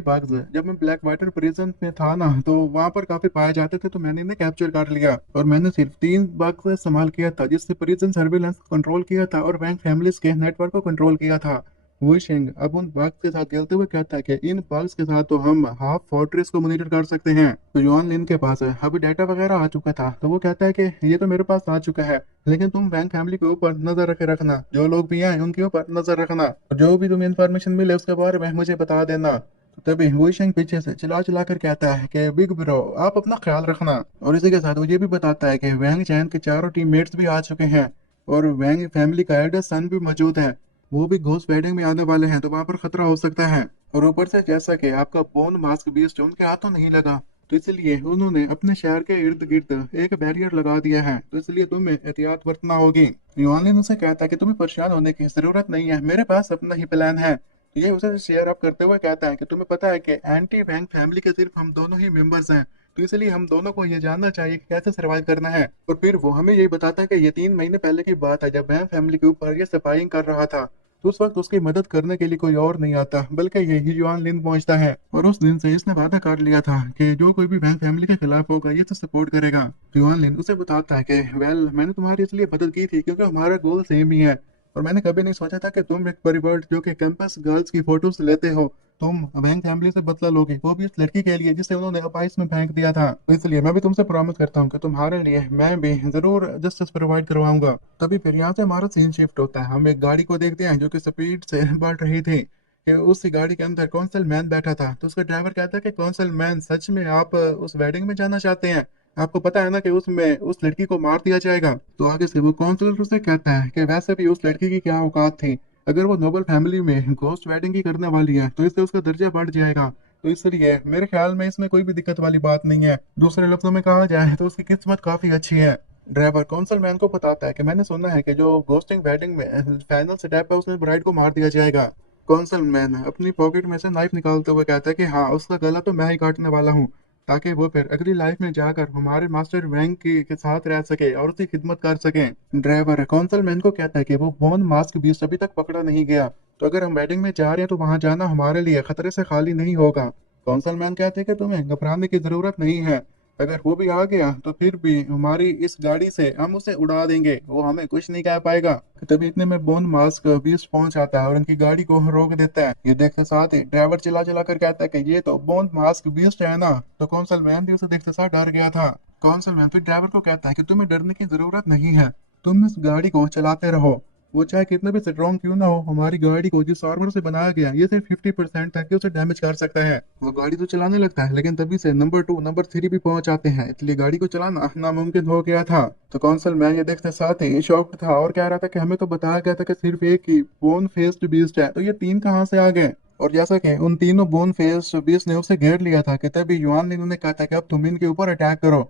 बग्स जब मैं ब्लैक वाटर प्रिजन में था ना तो वहां पर काफी पाए जाते थे, तो मैंने इन्हें कैप्चर कर लिया। और मैंने सिर्फ 3 बग्स इस्तेमाल किया था जिससे प्रिजन सर्विलेंस कंट्रोल किया था और बैंक फैमिलीज के नेटवर्क को कंट्रोल किया था। वही शेंग अब उन बग्स के साथ खेलते हुए कहता है कि इन बग्स के साथ तो हम हाफ फोर्ट्रेस को मॉनिटर कर सकते हैं। तो युआन लिन के पास अभी डाटा वगैरह आ चुका था, तो वो कहता है कि ये तो मेरे पास आ चुका है, लेकिन तुम बैंक फैमिली के ऊपर नजर रखे रखना, जो लोग भी आए उनके ऊपर नजर रखना, और जो भी तुम्हें इन्फॉर्मेशन मिले उसके बारे में मुझे बता देना। तो तभी वही शेंग पीछे से चिल्ला चिल्ला कर कहता है कि बिग ब्रो आप अपना ख्याल रखना। और इसी के साथ वो ये भी बताता है कि वैंग चैन के चारों टीममेट्स भी आ चुके हैं, और वैंग फैमिली का एल्डर सन भी मौजूद है, वो भी घोस्ट वेडिंग में आने वाले हैं, तो वहां पर खतरा हो सकता है। और ऊपर से जैसा कि आपका बोन मास्क बीस्ट उनके हाथों नहीं लगा, तो इसलिए उन्होंने अपने शहर के इर्द गिर्द एक बैरियर लगा दिया है, तो इसलिए तुम्हें एहतियात बरतना होगी। युआनलिन उसे कहता है कि तुम्हें परेशान होने की जरूरत नहीं है, मेरे पास अपना ही प्लान है। ये उसे शेयर अप करते हुए कहता है कि तुम्हें पता है कि एंटी वैंग फैमिली के सिर्फ हम दोनों ही मेंबर्स हैं, तो इसलिए हम दोनों को ये जानना चाहिए कि कैसे सरवाइव करना है। और फिर वो हमें यही बताता है कि ये 3 महीने पहले की बात है, जब वैंग फैमिली के ऊपर ये सफाई कर रहा था, तो उस वक्त उसकी मदद करने के लिए कोई और नहीं आता, बल्कि यही युआन लिन पहुंचता है। और उस दिन से इसने वादा कर लिया था कि जो कोई भी वैंग फैमिली के खिलाफ होगा ये तो सपोर्ट करेगा। युआन लिन उसे बताता है कि वेल मैंने तुम्हारी इसलिए मदद की थी क्योंकि हमारा गोल सेम ही है, और मैंने कभी नहीं सोचा था कि तुम एक परिवर्ट जो कि कैंपस गर्ल्स की फोटोज लेते हो, तुम बैंक फैमिली से बदला लोगे, वो भी उस लड़की के लिए जिसे उन्होंने अपाइस में फेंक दिया था। तो इसलिए मैं भी तुमसे प्रॉमिस करता हूँ कि तुम्हारे लिए मैं भी जरूर जस्टिस प्रोवाइड करवाऊंगा। तभी फिर यहाँ से हमारा सीन शिफ्ट होता है, हम एक गाड़ी को देखते हैं जो कि स्पीड से बढ़ रही थी, कि उस गाड़ी के अंदर कौंसल मैन बैठा था। तो उसका ड्राइवर कहता है कि कौंसल मैन सच में आप उस वेडिंग में जाना चाहते हैं? आपको पता है ना कि उसमें उस लड़की को मार दिया जाएगा। तो आगे से वो काउंसलर उसे कहता है कि वैसे भी उस लड़की की क्या औकात थी, अगर वो नोबल फैमिली में घोस्ट वेडिंग ही करने वाली है तो इससे उसका दर्जा बढ़ जाएगा, तो इसलिए मेरे ख्याल में इसमें कोई भी दिक्कत वाली बात नहीं है। दूसरे लफ्जों में कहा जाए तो उसकी किस्मत काफी अच्छी है। ड्राइवर काउंसल मैन को बताता है कि मैंने सुना है कि जो घोस्टिंग वेडिंग में फाइनल स्टेप है उसमें ब्राइड को मार दिया जाएगा। काउंसल मैन अपनी पॉकेट में से नाइफ निकालते हुए कहता है कि हाँ, उसका गला तो मैं ही काटने वाला हूँ, ताकि वो फिर अगली लाइफ में जाकर हमारे मास्टर वैंग के साथ रह सके और उसकी खिदमत कर सके। ड्राइवर कौंसल मैन को कहता है कि वो बॉन मास्क भी अभी तक पकड़ा नहीं गया, तो अगर हम वेडिंग में जा रहे हैं तो वहां जाना हमारे लिए खतरे से खाली नहीं होगा। कौंसल मैन कहते हैं कि तुम्हें घबराने की जरूरत नहीं है, अगर वो भी आ गया तो फिर भी हमारी इस गाड़ी से हम उसे उड़ा देंगे, वो हमें कुछ नहीं कह पाएगा। तभी इतने में बोन मास्क बीस्ट पहुंच आता है और उनकी गाड़ी को रोक देता है। ये देखते साथ ही ड्राइवर चिल्ला चिल्ला कर कहता है कि ये तो बोन मास्क बीस्ट है ना। तो कौंसल मैन भी उसे देखते साथ डर गया था। कौंसल मैन फिर ड्राइवर को कहता है कि तुम्हें डरने की जरूरत नहीं है, तुम इस गाड़ी को चलाते रहो, वो चाहे कितना भी स्ट्रॉन्ग क्यों ना हो, हमारी गाड़ी को जिस आर्मर से बनाया गया ये सिर्फ 50% तक ही उसे डैमेज कर सकता है। वो गाड़ी तो चलाने लगता है, लेकिन तभी से नंबर 2 नंबर 3 भी पहुंच आते हैं, इसलिए गाड़ी को चलाना नामुमकिन हो गया था। तो कौंसल मैन ये देखते साथ ही शॉक्ड था और कह रहा था कि हमें तो बताया गया था कि सिर्फ एक ही बोन फेस्ड बीस्ट है, तो ये 3 कहाँ से आ गए? और जैसा कि उन तीनों बोन फेस्ड बीस्ट ने उसे घेर लिया था कि तभी युआन ने उन्हें कहा था कि अब तुम इनके ऊपर अटैक करो।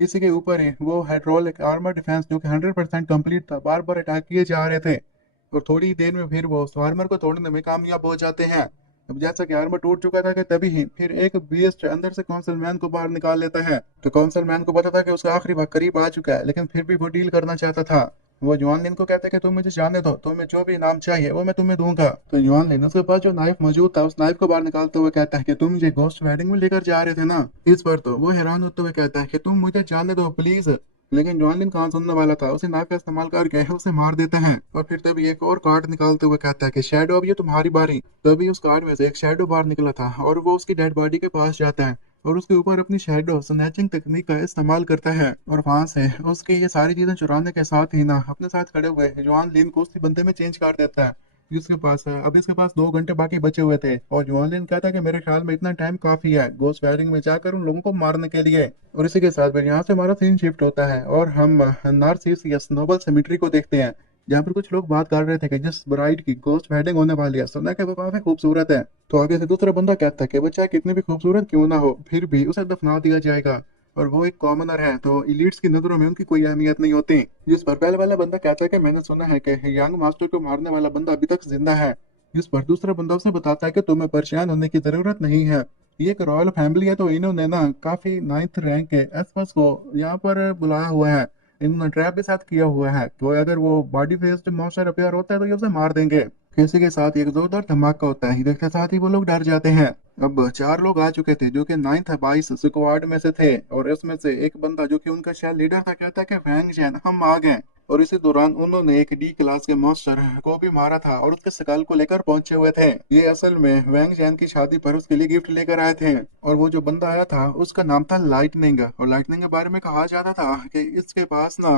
इसी के ऊपर ही वो हाइड्रोलिक आर्मर डिफेंस जो कि 100% कंप्लीट था, बार बार अटैक किए जा रहे थे, और थोड़ी ही देर में फिर वो उस आर्मर को तोड़ने में कामयाब हो जाते हैं। अब जैसा कि आर्मर टूट चुका था कि तभी ही फिर एक बीस्ट अंदर से कौंसल मैन को बाहर निकाल लेता है। तो कौंसल मैन को पता था कि उसका आखिरी वक्त करीब आ चुका है, लेकिन फिर भी वो डील करना चाहता था। वो जुआन लिन को कहता है कि तुम मुझे जाने दो, तुम्हें जो भी इनाम चाहिए वो मैं तुम्हें दूंगा। तो जुआन लिन उसके पास जो नाइफ मौजूद था उस नाइफ को बाहर निकालते हुए कहता है कि तुम मुझे घोस्ट वेडिंग में लेकर जा रहे थे ना। इस पर तो वो हैरान होते हुए कहता है कि तुम मुझे जाने दो प्लीज, लेकिन जॉनलिन कहाँ सुनने वाला था, उसे नाइफ का इस्तेमाल करके उसे मार देते हैं। और फिर तभी एक और कार्ड निकालते हुए कहता है कि शैडो अब ये तुम्हारी बारी। तभी उस कार्ड में से एक शैडो बाहर निकला था और वो उसकी डेड बॉडी के पास जाता है और उसके ऊपर अपनी शैडो स्नैचिंग तकनीक का इस्तेमाल करता है, और वहां से उसकी ये सारी चीजें चुराने के साथ ही ना अपने साथ खड़े हुए जॉन लिन को उसी बंदे में चेंज कर देता है जिसके पास है। अब इसके पास 2 घंटे बाकी बचे हुए थे, और जॉन लिन कहता है कि मेरे ख्याल में इतना टाइम काफी है घोस्ट वायरिंग में जाकर उन लोगों को मारने के लिए। और इसी के साथ फिर यहाँ से हमारा सीन शिफ्ट होता है और हम नार्सिसियस नोबल सेमेट्री को देखते हैं, जहाँ पर कुछ लोग बात कर रहे थे कि जिस ब्राइड की गोस्ट वेडिंग होने वाली है, सुना कि वो काफी खूबसूरत है। तो आगे से दूसरा बंदा कहता है कि वो चाहे कितनी भी खूबसूरत क्यों ना हो फिर भी उसे दफना दिया जाएगा, और वो एक कॉमनर है तो इलीट्स की नजरों में उनकी कोई अहमियत नहीं होती। जिस पर पहले वाला बंदा कहता है कि मैंने सुना है कि यंग मास्टर को मारने वाला बंदा अभी तक जिंदा है। जिस पर दूसरा बंदा उसे बताता है कि तुम्हें परेशान होने की जरूरत नहीं है, ये एक रॉयल फैमिली है, तो इन्होंने ना काफी 9th रैंक के एसपस को यहाँ पर बुलाया हुआ है, इन्होंने ट्रैप भी साथ किया हुआ है, तो अगर वो बॉडी फेस्ड मॉन्स्टर अपीयर होता है तो ये उसे मार देंगे। किसी के साथ एक जोरदार धमाका होता है, देखते साथ ही वो लोग डर जाते हैं। अब 4 लोग आ चुके थे जो कि 9th 22 स्क्वाड में से थे, और इसमें से एक बंदा जो कि उनका शायद लीडर था कहता है कि वैंग जैन हम आ गए। और इसी दौरान उन्होंने एक डी क्लास के मास्टर को भी मारा था और उसके स्कल को लेकर पहुंचे हुए थे। ये असल में वैंग जैन की शादी पर उसके लिए गिफ्ट लेकर आए थे। और वो जो बंदा आया था उसका नाम था लाइटनिंग, और लाइटनिंग के बारे में कहा जाता था कि इसके पास ना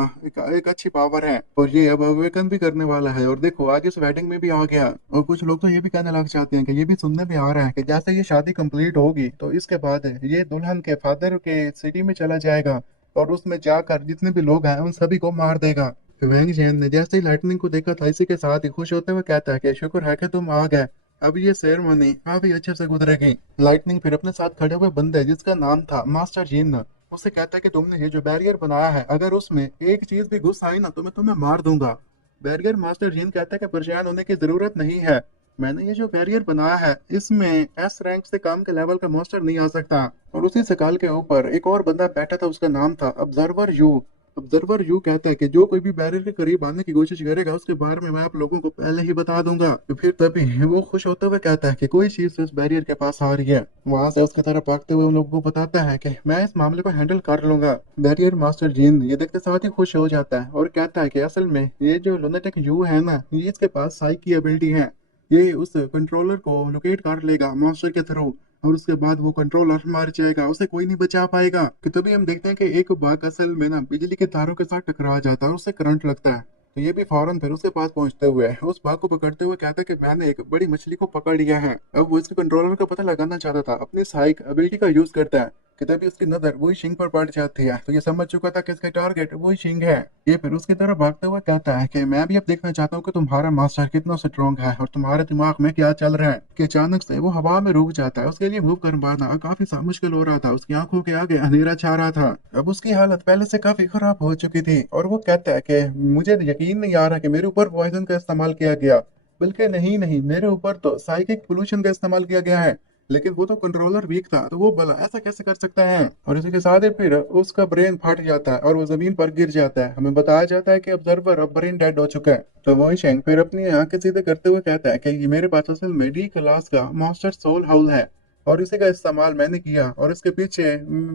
एक अच्छी पावर है और ये अब अवेकन भी करने वाला है। और देखो आज इस वेडिंग में भी आ गया। और कुछ लोग तो ये भी कहने लग जाते हैं कि ये भी सुनने में आ रहा है कि जैसे ये शादी कंप्लीट होगी तो इसके बाद ये दुल्हन के फादर के सिटी में चला जाएगा और उसमें जाकर जितने भी लोग हैं उन सभी को मार देगा। वैंग जैन ने जैसे ही लाइटनिंग को देखा था इसी के साथ ही खुश होते हुए कहता है कि शुक्र है कि तुम आ गए, अब ये सेरेमनी काफी अच्छे से गुजरेगी। लाइटनिंग फिर अपने साथ खड़े हुए बंदे जिसका नाम था मास्टर जीन उसे कहता है कि तुमने ये जो बैरियर बनाया है अगर उसमें एक चीज भी घुस आई ना तो मैं तुम्हें मार दूंगा। बैरियर मास्टर जीन कहता है कि परेशान होने की जरूरत नहीं है, मैंने ये जो बैरियर बनाया है इसमें एस रैंक से कम के लेवल का मॉन्स्टर नहीं आ सकता। और उसी सकाल के ऊपर एक और बंदा बैठा था उसका नाम था ऑब्जर्वर यू। ऑब्जर्वर यू कहता है कि जो कोई भी बैरियर के करीब आने की कोशिश करेगा उसके बारे में मैं आप लोगों को पहले ही बता दूंगा। तो फिर तभी वो खुश होते हुए कहता है कि कोई चीज उस बैरियर के पास आ रही है। वहां से उसकी तरफ भागते हुए उन लोगों को बताता है कि मैं इस मामले को हैंडल कर लूंगा। बैरियर मास्टर जीन ये देखते साथ ही खुश हो जाता है और कहता है कि असल में ये जो लुनेटिक यू है ना ये इसके पास साइक की एबिलिटी है, ये उस कंट्रोलर को लोकेट कर लेगा मॉन्स्टर के थ्रू और उसके बाद वो कंट्रोलर मर जाएगा, उसे कोई नहीं बचा पाएगा। कि तभी हम देखते हैं कि एक बाघ असल में ना बिजली के तारों के साथ टकरा जाता है और उससे करंट लगता है। तो ये भी फौरन फिर उसके पास पहुंचते हुए उस बाघ को पकड़ते हुए कहता है कि मैंने एक बड़ी मछली को पकड़ लिया है। अब वो इसके कंट्रोलर का पता लगाना चाहता था, अपनी साइक एबिलिटी का यूज करता है कि तभी उसकी नजर वही शिंग पर पड़ जाती है। तो ये समझ चुका था कि इसका टारगेट वही शिंग है। ये फिर उसकी तरफ भागते हुए कहता है कि मैं भी अब देखना चाहता हूँ कि तुम्हारा मास्टर कितना स्ट्रॉन्ग है और तुम्हारे दिमाग में क्या चल रहा है। कि अचानक से वो हवा में रुक जाता है, उसके लिए मूव कर पाना काफी मुश्किल हो रहा था, उसकी आंखों के आगे अंधेरा छा रहा था। अब उसकी हालत पहले से काफी खराब हो चुकी थी और वो कहता है कि मुझे यकीन नहीं आ रहा कि मेरे ऊपर पॉइजन का इस्तेमाल किया गया, बल्कि नहीं नहीं मेरे ऊपर तो साइकिक पोल्यूशन का इस्तेमाल किया गया है। लेकिन वो तो कंट्रोलर वीक था तो वो भला ऐसा कैसे कर सकता है। और इसी के साथ ही फिर उसका ब्रेन फट जाता है और वो जमीन पर गिर जाता है। हमें बताया जाता है कि ऑब्जर्वर अब ब्रेन डेड हो चुका है। तो वही शेंग फिर अपनी आंखें सीधे करते हुए कहता है कि ये मेरे पास असल में डी क्लास का मॉन्स्टर सोल हाउल है और इसी का इस्तेमाल मैंने किया और इसके पीछे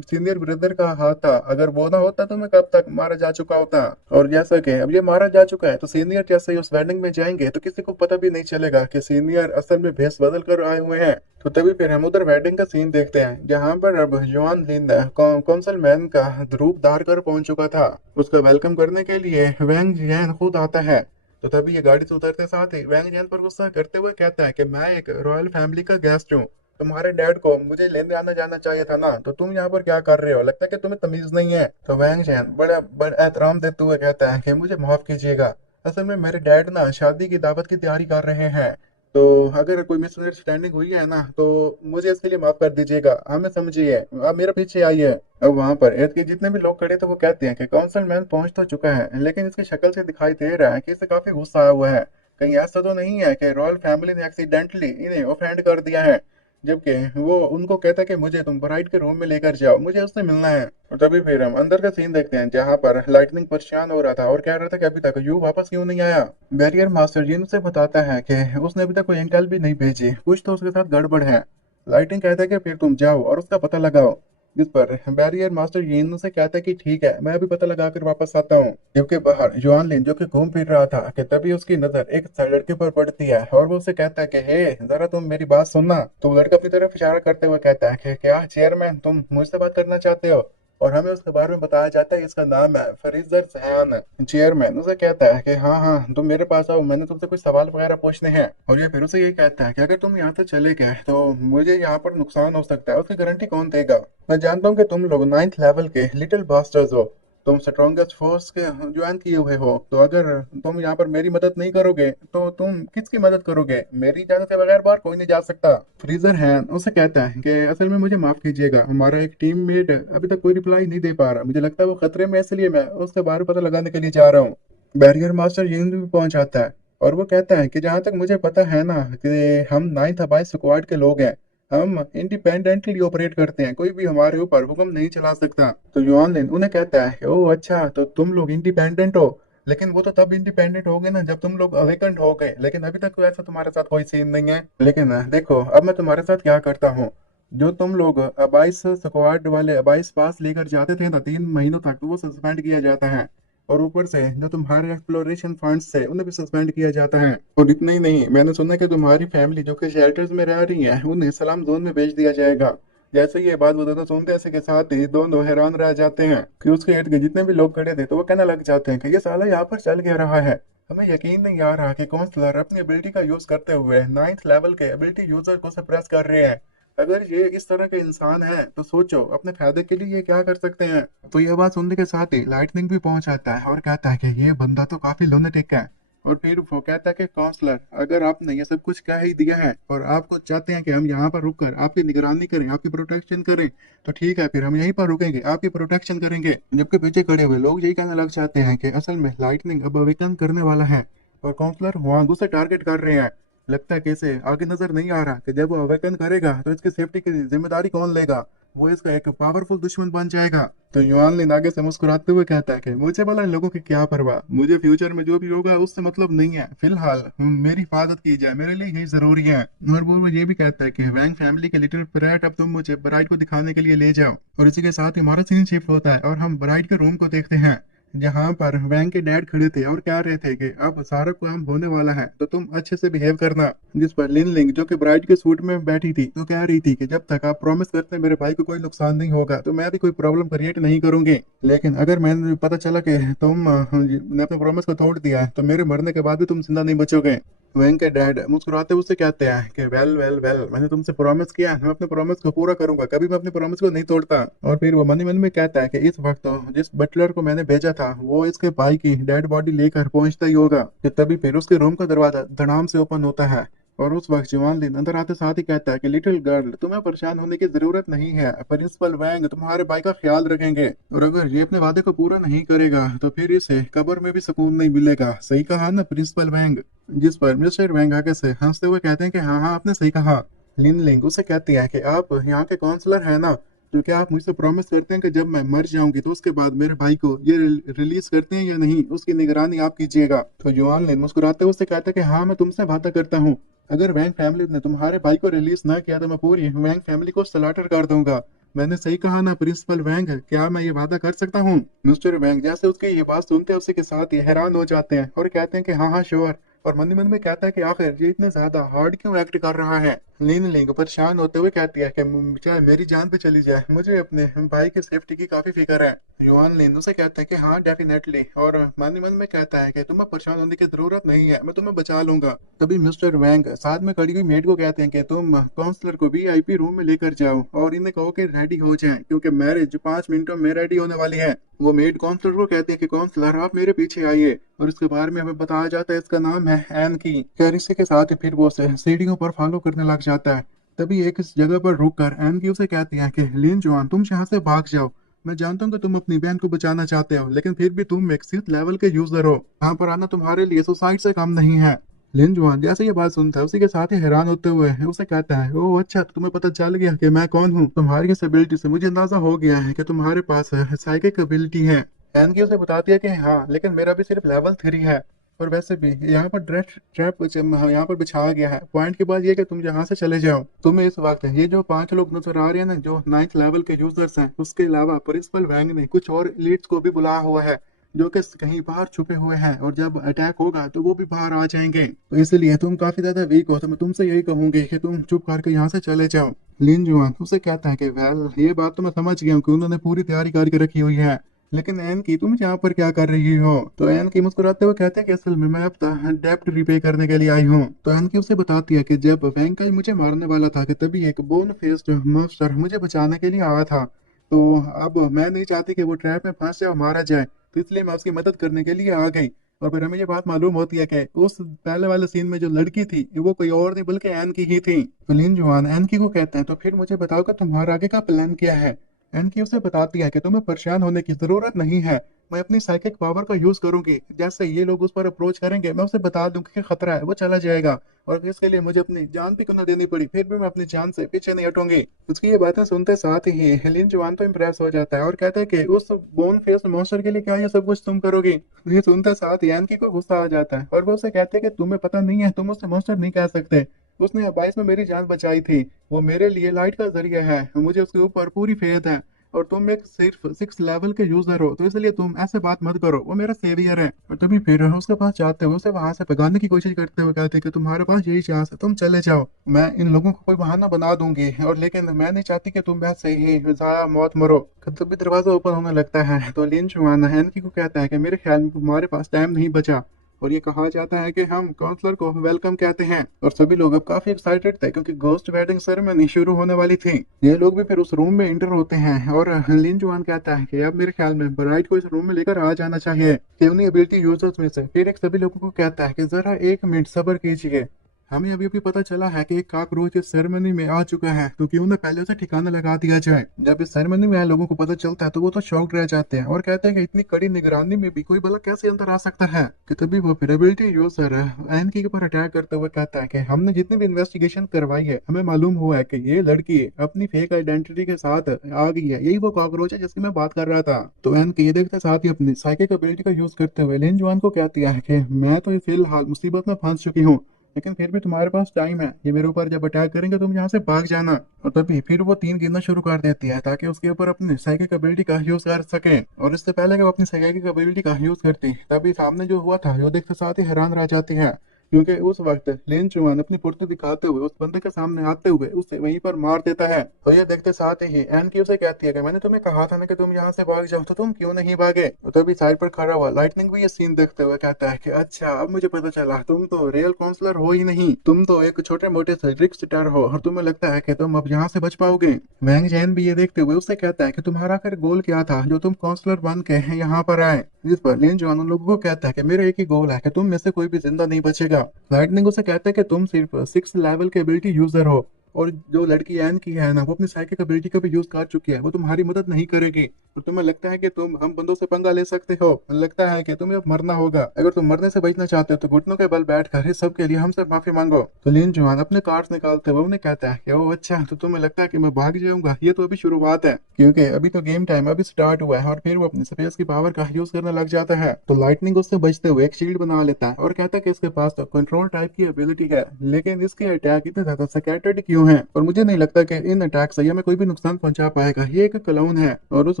सीनियर ब्रदर का हाथ था, अगर वो ना होता तो मैं कब तक मारा जा चुका होता। और जैसा कि अब ये मारा जा चुका है तो सीनियर जैसे ही उस वेडिंग में जाएंगे तो किसी को पता भी नहीं चलेगा कि सीनियर असल में भेस बदल कर आए हुए हैं। तो तभी फिर हम उधर वेडिंग का सीन देखते हैं जहां पर अब जॉन लिंदा कौंसल मैन का रूप धार कर पहुंच चुका था। उसका वेलकम करने के लिए वैंग जैन खुद आता है। तो तभी ये गाड़ी से उतरते साथ ही वैंग जैन पर गुस्सा करते हुए कहता है कि मैं एक रॉयल फैमिली का गेस्ट हूँ, तुम्हारे डैड को मुझे लेने आना जाना चाहिए था ना, तो तुम यहाँ पर क्या कर रहे हो, लगता है कि तुम्हें तमीज नहीं है। तो वैंग जैन बड़ा बड़ा एहतराम देते हुए कहता है कि मुझे माफ कीजिएगा, असल में मेरे डैड ना शादी की दावत की तैयारी कर रहे हैं, तो अगर कोई मिसअंडरस्टैंडिंग हुई है ना तो मुझे इसके लिए माफ कर दीजिएगा, हमें समझिए, आप मेरे पीछे आइए। अब वहां पर इर्द के जितने भी लोग खड़े थे वो कहते हैं कि काउंसिल मैन पहुंच तो चुका है लेकिन इसकी शक्ल से दिखाई दे रहा है कि इसे काफी गुस्सा आया हुआ है। कहीं ऐसा तो नहीं है कि रॉयल फैमिली ने एक्सीडेंटली इन्हें ऑफेंड कर दिया है। जबकि वो उनको कहता है कि मुझे तुम ब्राइड के रूम में लेकर जाओ, मुझे उससे मिलना है। और तभी फिर हम अंदर का सीन देखते हैं जहां पर लाइटनिंग परेशान हो रहा था और कह रहा था कि अभी तक यू वापस क्यों नहीं आया। बैरियर मास्टर जीन से बताता है कि उसने अभी तक कोई इंटेल भी नहीं भेजी, कुछ तो उसके साथ गड़बड़ है। लाइटिंग कहता है कि फिर तुम जाओ और उसका पता लगाओ, जिस पर बैरियर मास्टर यीन से कहता है कि ठीक है मैं अभी पता लगा कर वापस आता हूँ। जबकि बाहर जुआन लिन जो कि घूम फिर रहा था कि तभी उसकी नजर एक लड़के पर पड़ती है और वो उसे कहता है कि हे जरा तुम मेरी बात सुनना। तो लड़का अपनी तरफ इशारा करते हुए कहता है कि क्या चेयरमैन तुम मुझसे बात करना चाहते हो। और हमें उसके बारे में बताया जाता है इसका नाम है फरीजर जहान। चेयरमैन उसे कहता है कि हाँ हाँ तुम मेरे पास आओ, मैंने तुमसे कुछ सवाल वगैरह पूछने हैं। और ये फिर उसे ये कहता है कि अगर तुम यहाँ से चले गए तो मुझे यहाँ पर नुकसान हो सकता है, उसकी गारंटी कौन देगा। मैं जानता हूँ कि तुम लोग 9th लेवल के लिटिल बास्टर्स हो, तुम स्ट्रॉन्गेस्ट फोर्स के ज्वाइन किए हुए हो, तो अगर तुम यहाँ पर मेरी मदद नहीं करोगे तो तुम किसकी मदद करोगे, मेरी इजाजत के बगैर बाहर कोई नहीं जा सकता। फ्रीजर है उसे कहता है कि असल में मुझे माफ कीजिएगा, हमारा एक टीममेट अभी तक कोई रिप्लाई नहीं दे पा रहा, मुझे लगता है वो खतरे में है, इसलिए मैं उसके बारे में पता लगाने के लिए जा रहा हूँ। बैरियर मास्टर यहीं भी पहुंच आता है और वो कहता है कि जहां तक मुझे पता है ना कि हम 9th हवाई स्क्वाड के लोग हैं, हम इंडिपेंडेंटली ऑपरेट करते हैं, कोई भी हमारे ऊपर हुक्म नहीं चला सकता। तो युआन लिन उन्हें कहता है ओह अच्छा तो तुम लोग इंडिपेंडेंट हो, लेकिन वो तो तब इंडिपेंडेंट हो गए ना जब तुम लोग अवेकंड हो गए, लेकिन अभी तक तो ऐसा तुम्हारे साथ कोई सीन नहीं है। लेकिन देखो अब मैं तुम्हारे साथ क्या करता हूँ, जो तुम लोग अबाइस स्क्वाड वाले अबाइस पास लेकर जाते थे ना 3 महीनों तक, तो वो सस्पेंड किया जाता है और ऊपर से जो तुम्हारे एक्सप्लोरेशन फंड्स थे उन्हें भी सस्पेंड किया जाता है। और इतना ही नहीं, मैंने सुना कि तुम्हारी फैमिली जो कि शेल्टर्स में रह रही है उन्हें सलाम जोन में भेज दिया जाएगा। जैसे ही ये बात बताता सुनते ऐसे के साथ ही दोनों हैरान रह जाते हैं कि उसके इर्द गिर्द जितने भी लोग खड़े थे तो वो कहने लग जाते हैं कि ये साला यहाँ पर चल क्या रहा है। हमें यकीन नहीं आ रहा कि काउंसलर अपनी एबिलिटी का यूज करते हुए 9th लेवल के एबिलिटी यूजर को सप्रेस कर रहे हैं। अगर ये इस तरह के इंसान है तो सोचो अपने फायदे के लिए ये क्या कर सकते हैं। तो यह बात सुनने के साथ ही लाइटनिंग भी पहुंच आता है और कहता है कि ये बंदा तो काफी लुनेटिक है। और फिर वो कहता है कि काउंसलर, अगर आपने ये सब कुछ कह ही दिया है और आपको चाहते हैं कि हम यहाँ पर रुककर आपकी निगरानी करें, आपकी प्रोटेक्शन करें, तो ठीक है, फिर हम यहीं पर रुकेंगे, आपकी प्रोटेक्शन करेंगे। जबकि पीछे खड़े हुए लोग यही कहने लग जाते हैं कि असल में लाइटनिंग अब अवेकन करने वाला है और काउंसलर वांग उसे टारगेट कर रहे हैं। लगता है कि इसे आगे नजर नहीं आ रहा कि जब वो अवेकन करेगा तो इसकी सेफ्टी की जिम्मेदारी कौन लेगा। वो इसका एक पावरफुल दुश्मन बन जाएगा। तो युआन लिन आगे से मुस्कुराते हुए कहता है कि मुझे भला इन लोगों की क्या परवाह, मुझे फ्यूचर में जो भी होगा उससे मतलब नहीं है, फिलहाल मेरी हिफाजत की जाए, मेरे लिए यही जरूरी है। और वो ये भी कहता है कि वैंग फैमिली के लिटिल ब्राइट, अब तुम मुझे ब्राइड को दिखाने के लिए ले जाओ। और इसी के साथ ही हमारा सीन शिफ्ट होता है और हम ब्राइड के रूम को देखते हैं जहाँ पर वैंग के डैड खड़े थे और कह रहे थे कि अब सारा काम होने वाला है तो तुम अच्छे से बिहेव करना। जिस पर लिन लिंग जो कि ब्राइड के सूट में बैठी थी तो कह रही थी कि जब तक आप प्रॉमिस करते हैं मेरे भाई को कोई नुकसान नहीं होगा तो मैं भी कोई प्रॉब्लम क्रिएट नहीं करूंगी। लेकिन अगर मैंने पता चला कि ने अपने प्रॉमिस को तोड़ दिया है तो मेरे मरने के बाद भी तुम जिंदा नहीं बचोगे। वैंग के डैड मुस्कुराते उससे कहते हैं कि वेल वेल वेल, मैंने तुमसे प्रॉमिस किया, मैं अपने प्रॉमिस को पूरा करूंगा, कभी मैं अपने प्रॉमिस को नहीं तोड़ता। और फिर वो मन ही मन में कहता है कि इस वक्त तो जिस बटलर को मैंने भेजा था वो इसके भाई की डेड बॉडी लेकर पहुंचता ही होगा कि तभी फिर उसके रूम का दरवाजा धड़ाम से ओपन होता है। और उस वक्त जवान लिन अंदर आते साथ ही कहता है कि लिटिल गर्ल, तुम्हें परेशान होने की जरूरत नहीं है, प्रिंसिपल वैंग तुम्हारे भाई का ख्याल रखेंगे और अगर ये अपने वादे को पूरा नहीं करेगा तो फिर इसे कब्र में भी सुकून नहीं मिलेगा। सही कहा ना प्रिंसिपल वैंग। जिस पर मिस्टर वैंग आगे से हंसते हुए कहते हैं कि हाँ हाँ, आपने सही कहा। लिन लिंग उसे कहती है कि आप यहाँ के काउंसलर हैं ना, तो क्या आप मुझसे प्रॉमिस करते हैं कि जब मैं मर जाऊंगी तो उसके बाद मेरे भाई को ये रिलीज करते हैं या नहीं, उसकी निगरानी आप कीजिएगा। तो युआन लिन मुस्कुराते हुए उससे कहता है कि हाँ, मैं तुमसे वादा करता हूँ, अगर वैंग फैमिली ने तुम्हारे भाई को रिलीज ना किया तो मैं पूरी वैंग फैमिली को स्लॉटर कर दूंगा। मैंने सही कहा ना प्रिंसिपल वैंग, क्या मैं ये वादा कर सकता हूँ। मिस्टर वैंग जैसे उसकी ये बात सुनते हैं उसी के साथ ये हैरान हो जाते हैं और कहते हैं कि हाँ हाँ श्योर। और मन ही मन में कहता है कि आखिर ये इतने ज्यादा हार्ड क्यों एक्ट कर रहा है। लीन लिंग परेशान होते हुए कहती है कि चाहे मेरी जान पे चली जाए, मुझे अपने भाई की सेफ्टी की काफी फिक्र है। युआन लिन उसे कहता है कि हाँ डेफिनेटली, और मन ही मन में कहता है कि तुम्हें परेशान होने की जरूरत नहीं है, मैं तुम्हें बचा लूंगा। तभी मिस्टर वैंग साथ में खड़ी हुई मेड को कहते हैं कि तुम काउंसलर को वीआईपी रूम में लेकर जाओ और इन्हें कहो कि रेडी हो जाएं क्योंकि मैरिज 5 मिनटों में रेडी होने वाली है। वो मेड काउंसलर को कहती है कि काउंसलर आप मेरे पीछे आइए, और इसके बारे में हमें बताया जाता है इसका नाम है एन की। खैर इसी के साथ ही फिर वो उसे सीढ़ियों पर फॉलो करने लग जाता है। तभी एक इस जगह पर रुककर एन की उसे कहती है कि लिन जुआन, तुम यहाँ से भाग जाओ। मैं जानता हूँ कि तुम अपनी बहन को बचाना चाहते हो, लेकिन फिर भी तुम एक 6th लेवल के यूजर हो, यहाँ पर आना तुम्हारे लिए सुसाइड से कम नहीं है। लिन जुआन जैसे ये बात सुनता है उसी के साथ ही हैरान होते हुए उसे कहता है, ओह अच्छा, तो तुम्हें पता चल गया कि मैं कौन हूँ। तुम्हारी इस एबिलिटी से मुझे अंदाजा हो गया है कि तुम्हारे पास साइकिक एबिलिटी है। एनकी उसे बताती है कि हाँ, लेकिन मेरा भी सिर्फ लेवल 3 है। और वैसे भी यहाँ पर ड्रेस ट्रैप यहाँ पर बिछाया गया है। पॉइंट की बात ये है कि तुम यहाँ से चले जाओ। तुम्हें इस वक्त ये जो 5 लोग नजर आ रहे हैं ना, जो 9th लेवल के यूजर्स हैं, उसके अलावा प्रिंसिपल वैंग ने कुछ और एलिट्स को भी बुलाया हुआ है जो कि कहीं बाहर छुपे हुए हैं, और जब अटैक होगा तो वो भी बाहर आ जाएंगे। तो इसलिए तुम काफी ज्यादा वीक हो, तो मैं तुमसे यही कहूंगी कि तुम चुप करके यहाँ से चले जाओ। लिन जुआन उसे कहता है कि वेल, ये बात तो मैं समझ गया हूँ कि उन्होंने पूरी तैयारी करके रखी हुई है, लेकिन एन की तुम यहाँ पर क्या कर रही हो। तो एन की मुस्कुराते हुए कहते हैं कि असल में मैं अब डेप्ट रिपे करने के लिए आई हूँ। तो एन की उसे बताती है कि जब वेंकाई मुझे मारने वाला था कि तभी एक बोन फेस्ड मॉन्स्टर मुझे बचाने के लिए आया था। तो अब मैं नहीं चाहती कि वो ट्रैप में फंस जाए और मारा जाए, तो इसलिए मैं उसकी मदद करने के लिए आ गई। और फिर हमें ये बात मालूम होती है कि उस पहले वाले सीन में जो लड़की थी वो कोई और नहीं बल्कि एन की ही थी। तो लिन जुआन एन की को कहते हैं, तो फिर मुझे बताओ कि तुम्हारा आगे का प्लान क्या है। एनकी उसे बताती है कि तुम्हें परेशान होने की जरूरत नहीं है, मैं अपनी साइकिक पावर का यूज करूंगी, जैसे ये लोग उस पर अप्रोच करेंगे मैं उसे बता दूंगी कि खतरा है, वो चला जाएगा। और इसके लिए मुझे अपनी जान भी क्यों ना देनी पड़ी, फिर भी मैं अपनी जान से पीछे नहीं हटूंगी। उसकी ये बातें सुनते साथ ही हेलिन जवान तो इम्प्रेस हो जाता है और कहता है कि उस बोन फेस मॉन्स्टर के लिए क्या ये सब कुछ तुम करोगी। ये सुनते साथ ही एनकी को गुस्सा आ जाता है और वो उसे कहते हैं कि तुम्हें पता नहीं है, तुम उसे मॉन्स्टर नहीं कह सकते। उसने 22 में मेरी जान बचाई थी, वो मेरे लिए लाइट का जरिया है, मुझे उसके ऊपर पूरी फेथ है। और तुम एक सिर्फ 6 लेवल के यूजर हो, तो इसलिए तुम ऐसे बात मत करो, वो मेरा सेवियर है। और तभी फिर उसके पास जाते हुए उसे वहां से भगाने की कोशिश करते हुए कहते हैं कि तुम्हारे पास यही चांस है, तुम चले जाओ, मैं इन लोगों को कोई बहाना बना दूंगी, और लेकिन मैं नहीं चाहती कि तुम ऐसे ही जाया मौत मरो। तभी दरवाजा ओपन होने लगता है तो लिन चुआन हैंकी को कहता है कि मेरे ख्याल में तुम्हारे पास टाइम नहीं बचा, और ये कहा जाता है कि हम काउंसलर को वेलकम कहते हैं। और सभी लोग अब काफी एक्साइटेड थे क्योंकि घोस्ट वेडिंग सेरेमनी शुरू होने वाली थी। ये लोग भी फिर उस रूम में इंटर होते हैं और लिन जुआन कहता है कि अब मेरे ख्याल में ब्राइड को इस रूम में लेकर आ जाना चाहिए, कि उन्हीं एबिलिटी यूजर्स में से फिर एक सभी लोगों को कहता है कि जरा 1 मिनट सब्र कीजिए, हमें अभी अभी पता चला है कि एक काकरोच इस सेरेमनी में आ चुका है, तो क्यों ना पहले उसे ठिकाना लगा दिया जाए। जब इस सेरेमनी में आए लोगों को पता चलता है तो वो तो शॉक्ड रह जाते हैं और कहते हैं कि इतनी कड़ी निगरानी में भी कोई भला कैसे अंदर आ सकता है। कि तभी वो फिर एबिलिटी यूजर एनकी के ऊपर अटैक करते हुए कहता है कि हमने जितनी भी इन्वेस्टिगेशन करवाई है, हमें मालूम हुआ है कि ये लड़की अपनी फेक आइडेंटिटी के साथ आ गई है, यही वो कॉकरोच है जिसकी मैं बात कर रहा था। तो एनकी ये देखते साथ ही अपनी साइकिक एबिलिटी का यूज करते हुए लिन जुआन को कहती है कि मैं तो फिलहाल मुसीबत में फंस चुकी हूँ, लेकिन फिर भी तुम्हारे पास टाइम है, ये मेरे ऊपर जब अटैक करेंगे तुम यहाँ से भाग जाना। और तभी फिर वो 3 गिनना शुरू कर देती है ताकि उसके ऊपर अपनी साइकिक एबिलिटी का यूज कर सके। और इससे पहले कि वो अपनी साइकिक एबिलिटी का यूज करती, तभी सामने जो हुआ था जो देखते साथ ही हैरान रह जाती है, क्योंकि उस वक्त लेन चुआन अपनी फुर्ती दिखाते हुए उस बंदे के सामने आते हुए उसे वहीं पर मार देता है। तो ये देखते साथ ही एन की उसे कहती है कि मैंने तुम्हें कहा था ना कि तुम यहाँ से भाग जाओ, तो तुम क्यों नहीं भागे। तो तभी साइड पर खड़ा हुआ लाइटनिंग भी ये सीन देखते हुए कहता है कि अच्छा अब मुझे पता चला, तुम तो रियल काउंसलर हो ही नहीं, तुम तो एक छोटे मोटे से रिक स्टार हो, और तुम्हें लगता है कि तुम अब यहाँ से बच पाओगे। वैंग जैन भी ये देखते हुए उससे कहता है कि तुम्हारा आखिर गोल क्या था जो तुम काउंसलर बन के यहाँ पर आए। जिस पर लिन जॉन उन लोगों को कहता है कि मेरा एक ही गोल है कि तुम में से कोई भी जिंदा नहीं बचेगा। लाइटनिंग उसे कहता है कि तुम सिर्फ 6 लेवल के एबिलिटी यूजर हो, और जो लड़की एन की है ना वो अपनी साइकिक एबिलिटी का भी यूज कर चुकी है, वो तुम्हारी मदद नहीं करेगी। और तुम्हें लगता है कि तुम हम बंदों से पंगा ले सकते हो, लगता है कि तुम्हें अब मरना होगा, अगर तुम मरने से बचना चाहते हो तो घुटनों के बल बैठ कर इस सब के लिए हमसे माफी मांगो। तो लिन जुआन अपने कार्ड्स निकालते हुए उन्हें कहता है कि ओ अच्छा, तो तुम्हें लगता है कि मैं भाग जाऊंगा, ये तो अभी शुरुआत है, क्योंकि अभी तो गेम टाइम अभी स्टार्ट हुआ है। और फिर वो अपनी स्पेस की पावर का यूज करने लग जाता है। तो लाइटनिंग उससे बचते हुए एक शील्ड बना लेता है और कहता है कि इसके पास तो कंट्रोल टाइप की एबिलिटी है, लेकिन इसके अटैक इतने ज्यादा स्कैटर्ड क्यों हैं, और मुझे नहीं लगता कि इन अटैक से ये हमें कोई भी नुकसान पहुंचा पाएगा, ये एक क्लोन है। और उस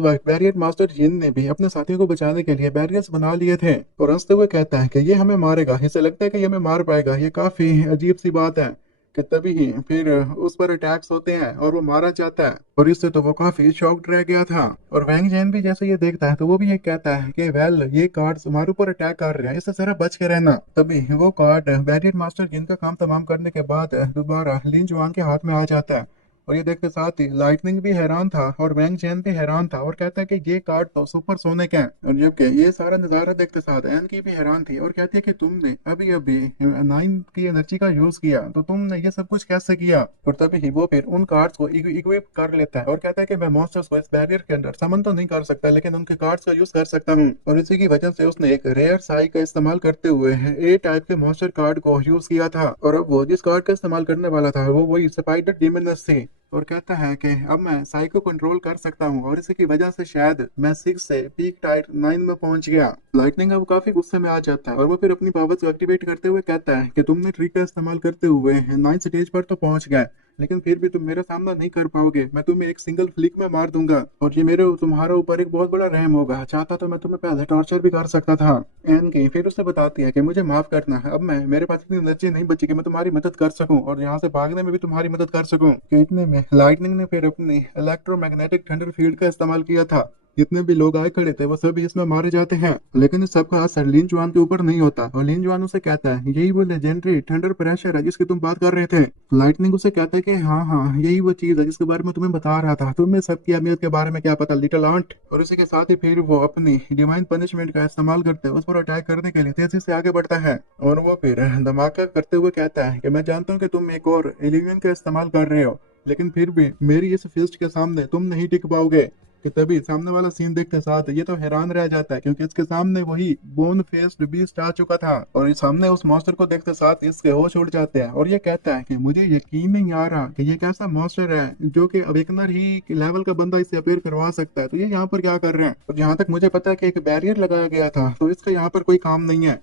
वक्त बैरियर मास्टर जिन ने भी अपने साथियों को बचाने के लिए बैरियर्स बना लिए थे, और हंसते हुए कहता है कि ये हमें मारेगा, इसे लगता है कि ये हमें मार पाएगा, ये काफी अजीब सी बात है। कि तभी ही फिर उस पर अटैक्स होते हैं और वो मारा जाता है, और इससे तो वो काफी शॉक्ड रह गया था। और वैंग जैन भी जैसे ये देखता है तो वो भी ये कहता है कि वेल ये कार्ड्स हमारे ऊपर अटैक कर रहे हैं, इससे जरा बच के रहना। तभी वो कार्ड बैरियर मास्टर जिनका काम तमाम करने के बाद दोबारा लिन जुआन के हाथ में आ जाता है। और ये देखते साथ ही लाइटनिंग भी हैरान था और वैंग चैन भी हैरान था, और कहता है कि ये कार्ड तो सुपर सोनिक है। और जबकि ये सारा नजारा देखते साथ एन की भी हैरान थी और कहती है कि तुमने अभी अभी 9 की एनर्जी का यूज किया, तो तुमने ये सब कुछ कैसे किया। और तभी ही वो फिर उन कार्ड्स को इक्विप कर लेता है और कहता है कि मैं मॉन्स्टर्स को इस बैरियर के अंदर समन तो नहीं कर सकता, लेकिन उनके कार्ड्स का यूज कर सकता हूँ। और इसी की वजह से उसने एक रेयर साई का इस्तेमाल करते हुए ए टाइप के मॉन्स्टर कार्ड को यूज किया था, और अब वो जिस कार्ड का इस्तेमाल करने वाला था वो वही स्पाइडर डिमनस थी। और कहता है कि अब मैं साई को कंट्रोल कर सकता हूँ, और इसी की वजह से शायद मैं 6 से पीक टाइट 9 में पहुंच गया। लाइटनिंग अब काफी गुस्से में आ जाता है और वो फिर अपनी पावर्स को एक्टिवेट करते हुए कहता है कि तुमने ट्रिक का इस्तेमाल करते हुए 9 स्टेज पर तो पहुंच गए, लेकिन फिर भी तुम मेरा सामना नहीं कर पाओगे, मैं तुम्हें एक सिंगल फ्लिक में मार दूंगा, और ये मेरे तुम्हारे ऊपर एक बहुत बड़ा रहम होगा, चाहता तो मैं तुम्हें पहले टॉर्चर भी कर सकता था। एन की फिर उसे बताती है कि मुझे माफ करना है, अब मैं मेरे पास इतनी एनर्जी नहीं बची कि मैं तुम्हारी मदद कर सकूं और यहाँ से भागने में भी तुम्हारी मदद कर सकूं। कि इतने में लाइटनिंग ने फिर अपनी इलेक्ट्रोमैग्नेटिक थंडर फील्ड का इस्तेमाल किया था, जितने भी लोग आए खड़े थे वो सभी इसमें मारे जाते हैं, लेकिन इस सबका असर लिन जुआन के ऊपर नहीं होता। और लिन जुआन उसे कहता है यही वो लेजेंडरी थंडर प्रेशर है जिसकी तुम बात कर रहे थे। लाइटनिंग उसे कहता है कि हाँ हाँ यही वो चीज है जिसके बारे में तुम्हें बता रहा था, तुम्हें सबकी अहमियत के बारे में क्या पता लिटिल आंट। और इसी के साथ ही फिर वो अपनी डिवाइन पनिशमेंट का इस्तेमाल करते हुए उस पर अटैक करने के लिए तेजी से आगे बढ़ता है, और वो फिर धमाका करते हुए कहता है कि मैं जानता हूँ कि तुम एक और एलियन का इस्तेमाल कर रहे हो, लेकिन फिर भी मेरी इस फिस्ट के सामने तुम नहीं टिक पाओगे। कि तभी सामने वाला सीन देखते साथ ये तो हैरान रह जाता है, क्योंकि इसके सामने वही बोन फेस्ड बीस्ट आ चुका था, और ये सामने उस मॉन्स्टर को देखते साथ इसके होश उड़ जाते हैं। और ये कहता है कि मुझे यकीन नहीं आ रहा कि ये कैसा मॉन्स्टर है जो कि अवेकनर ही लेवल का बंदा इसे अपेयर करवा सकता है, तो ये यहाँ पर क्या कर रहे हैं। और जहाँ तक मुझे पता है कि एक बैरियर लगाया गया था, तो इसका यहाँ पर कोई काम नहीं है।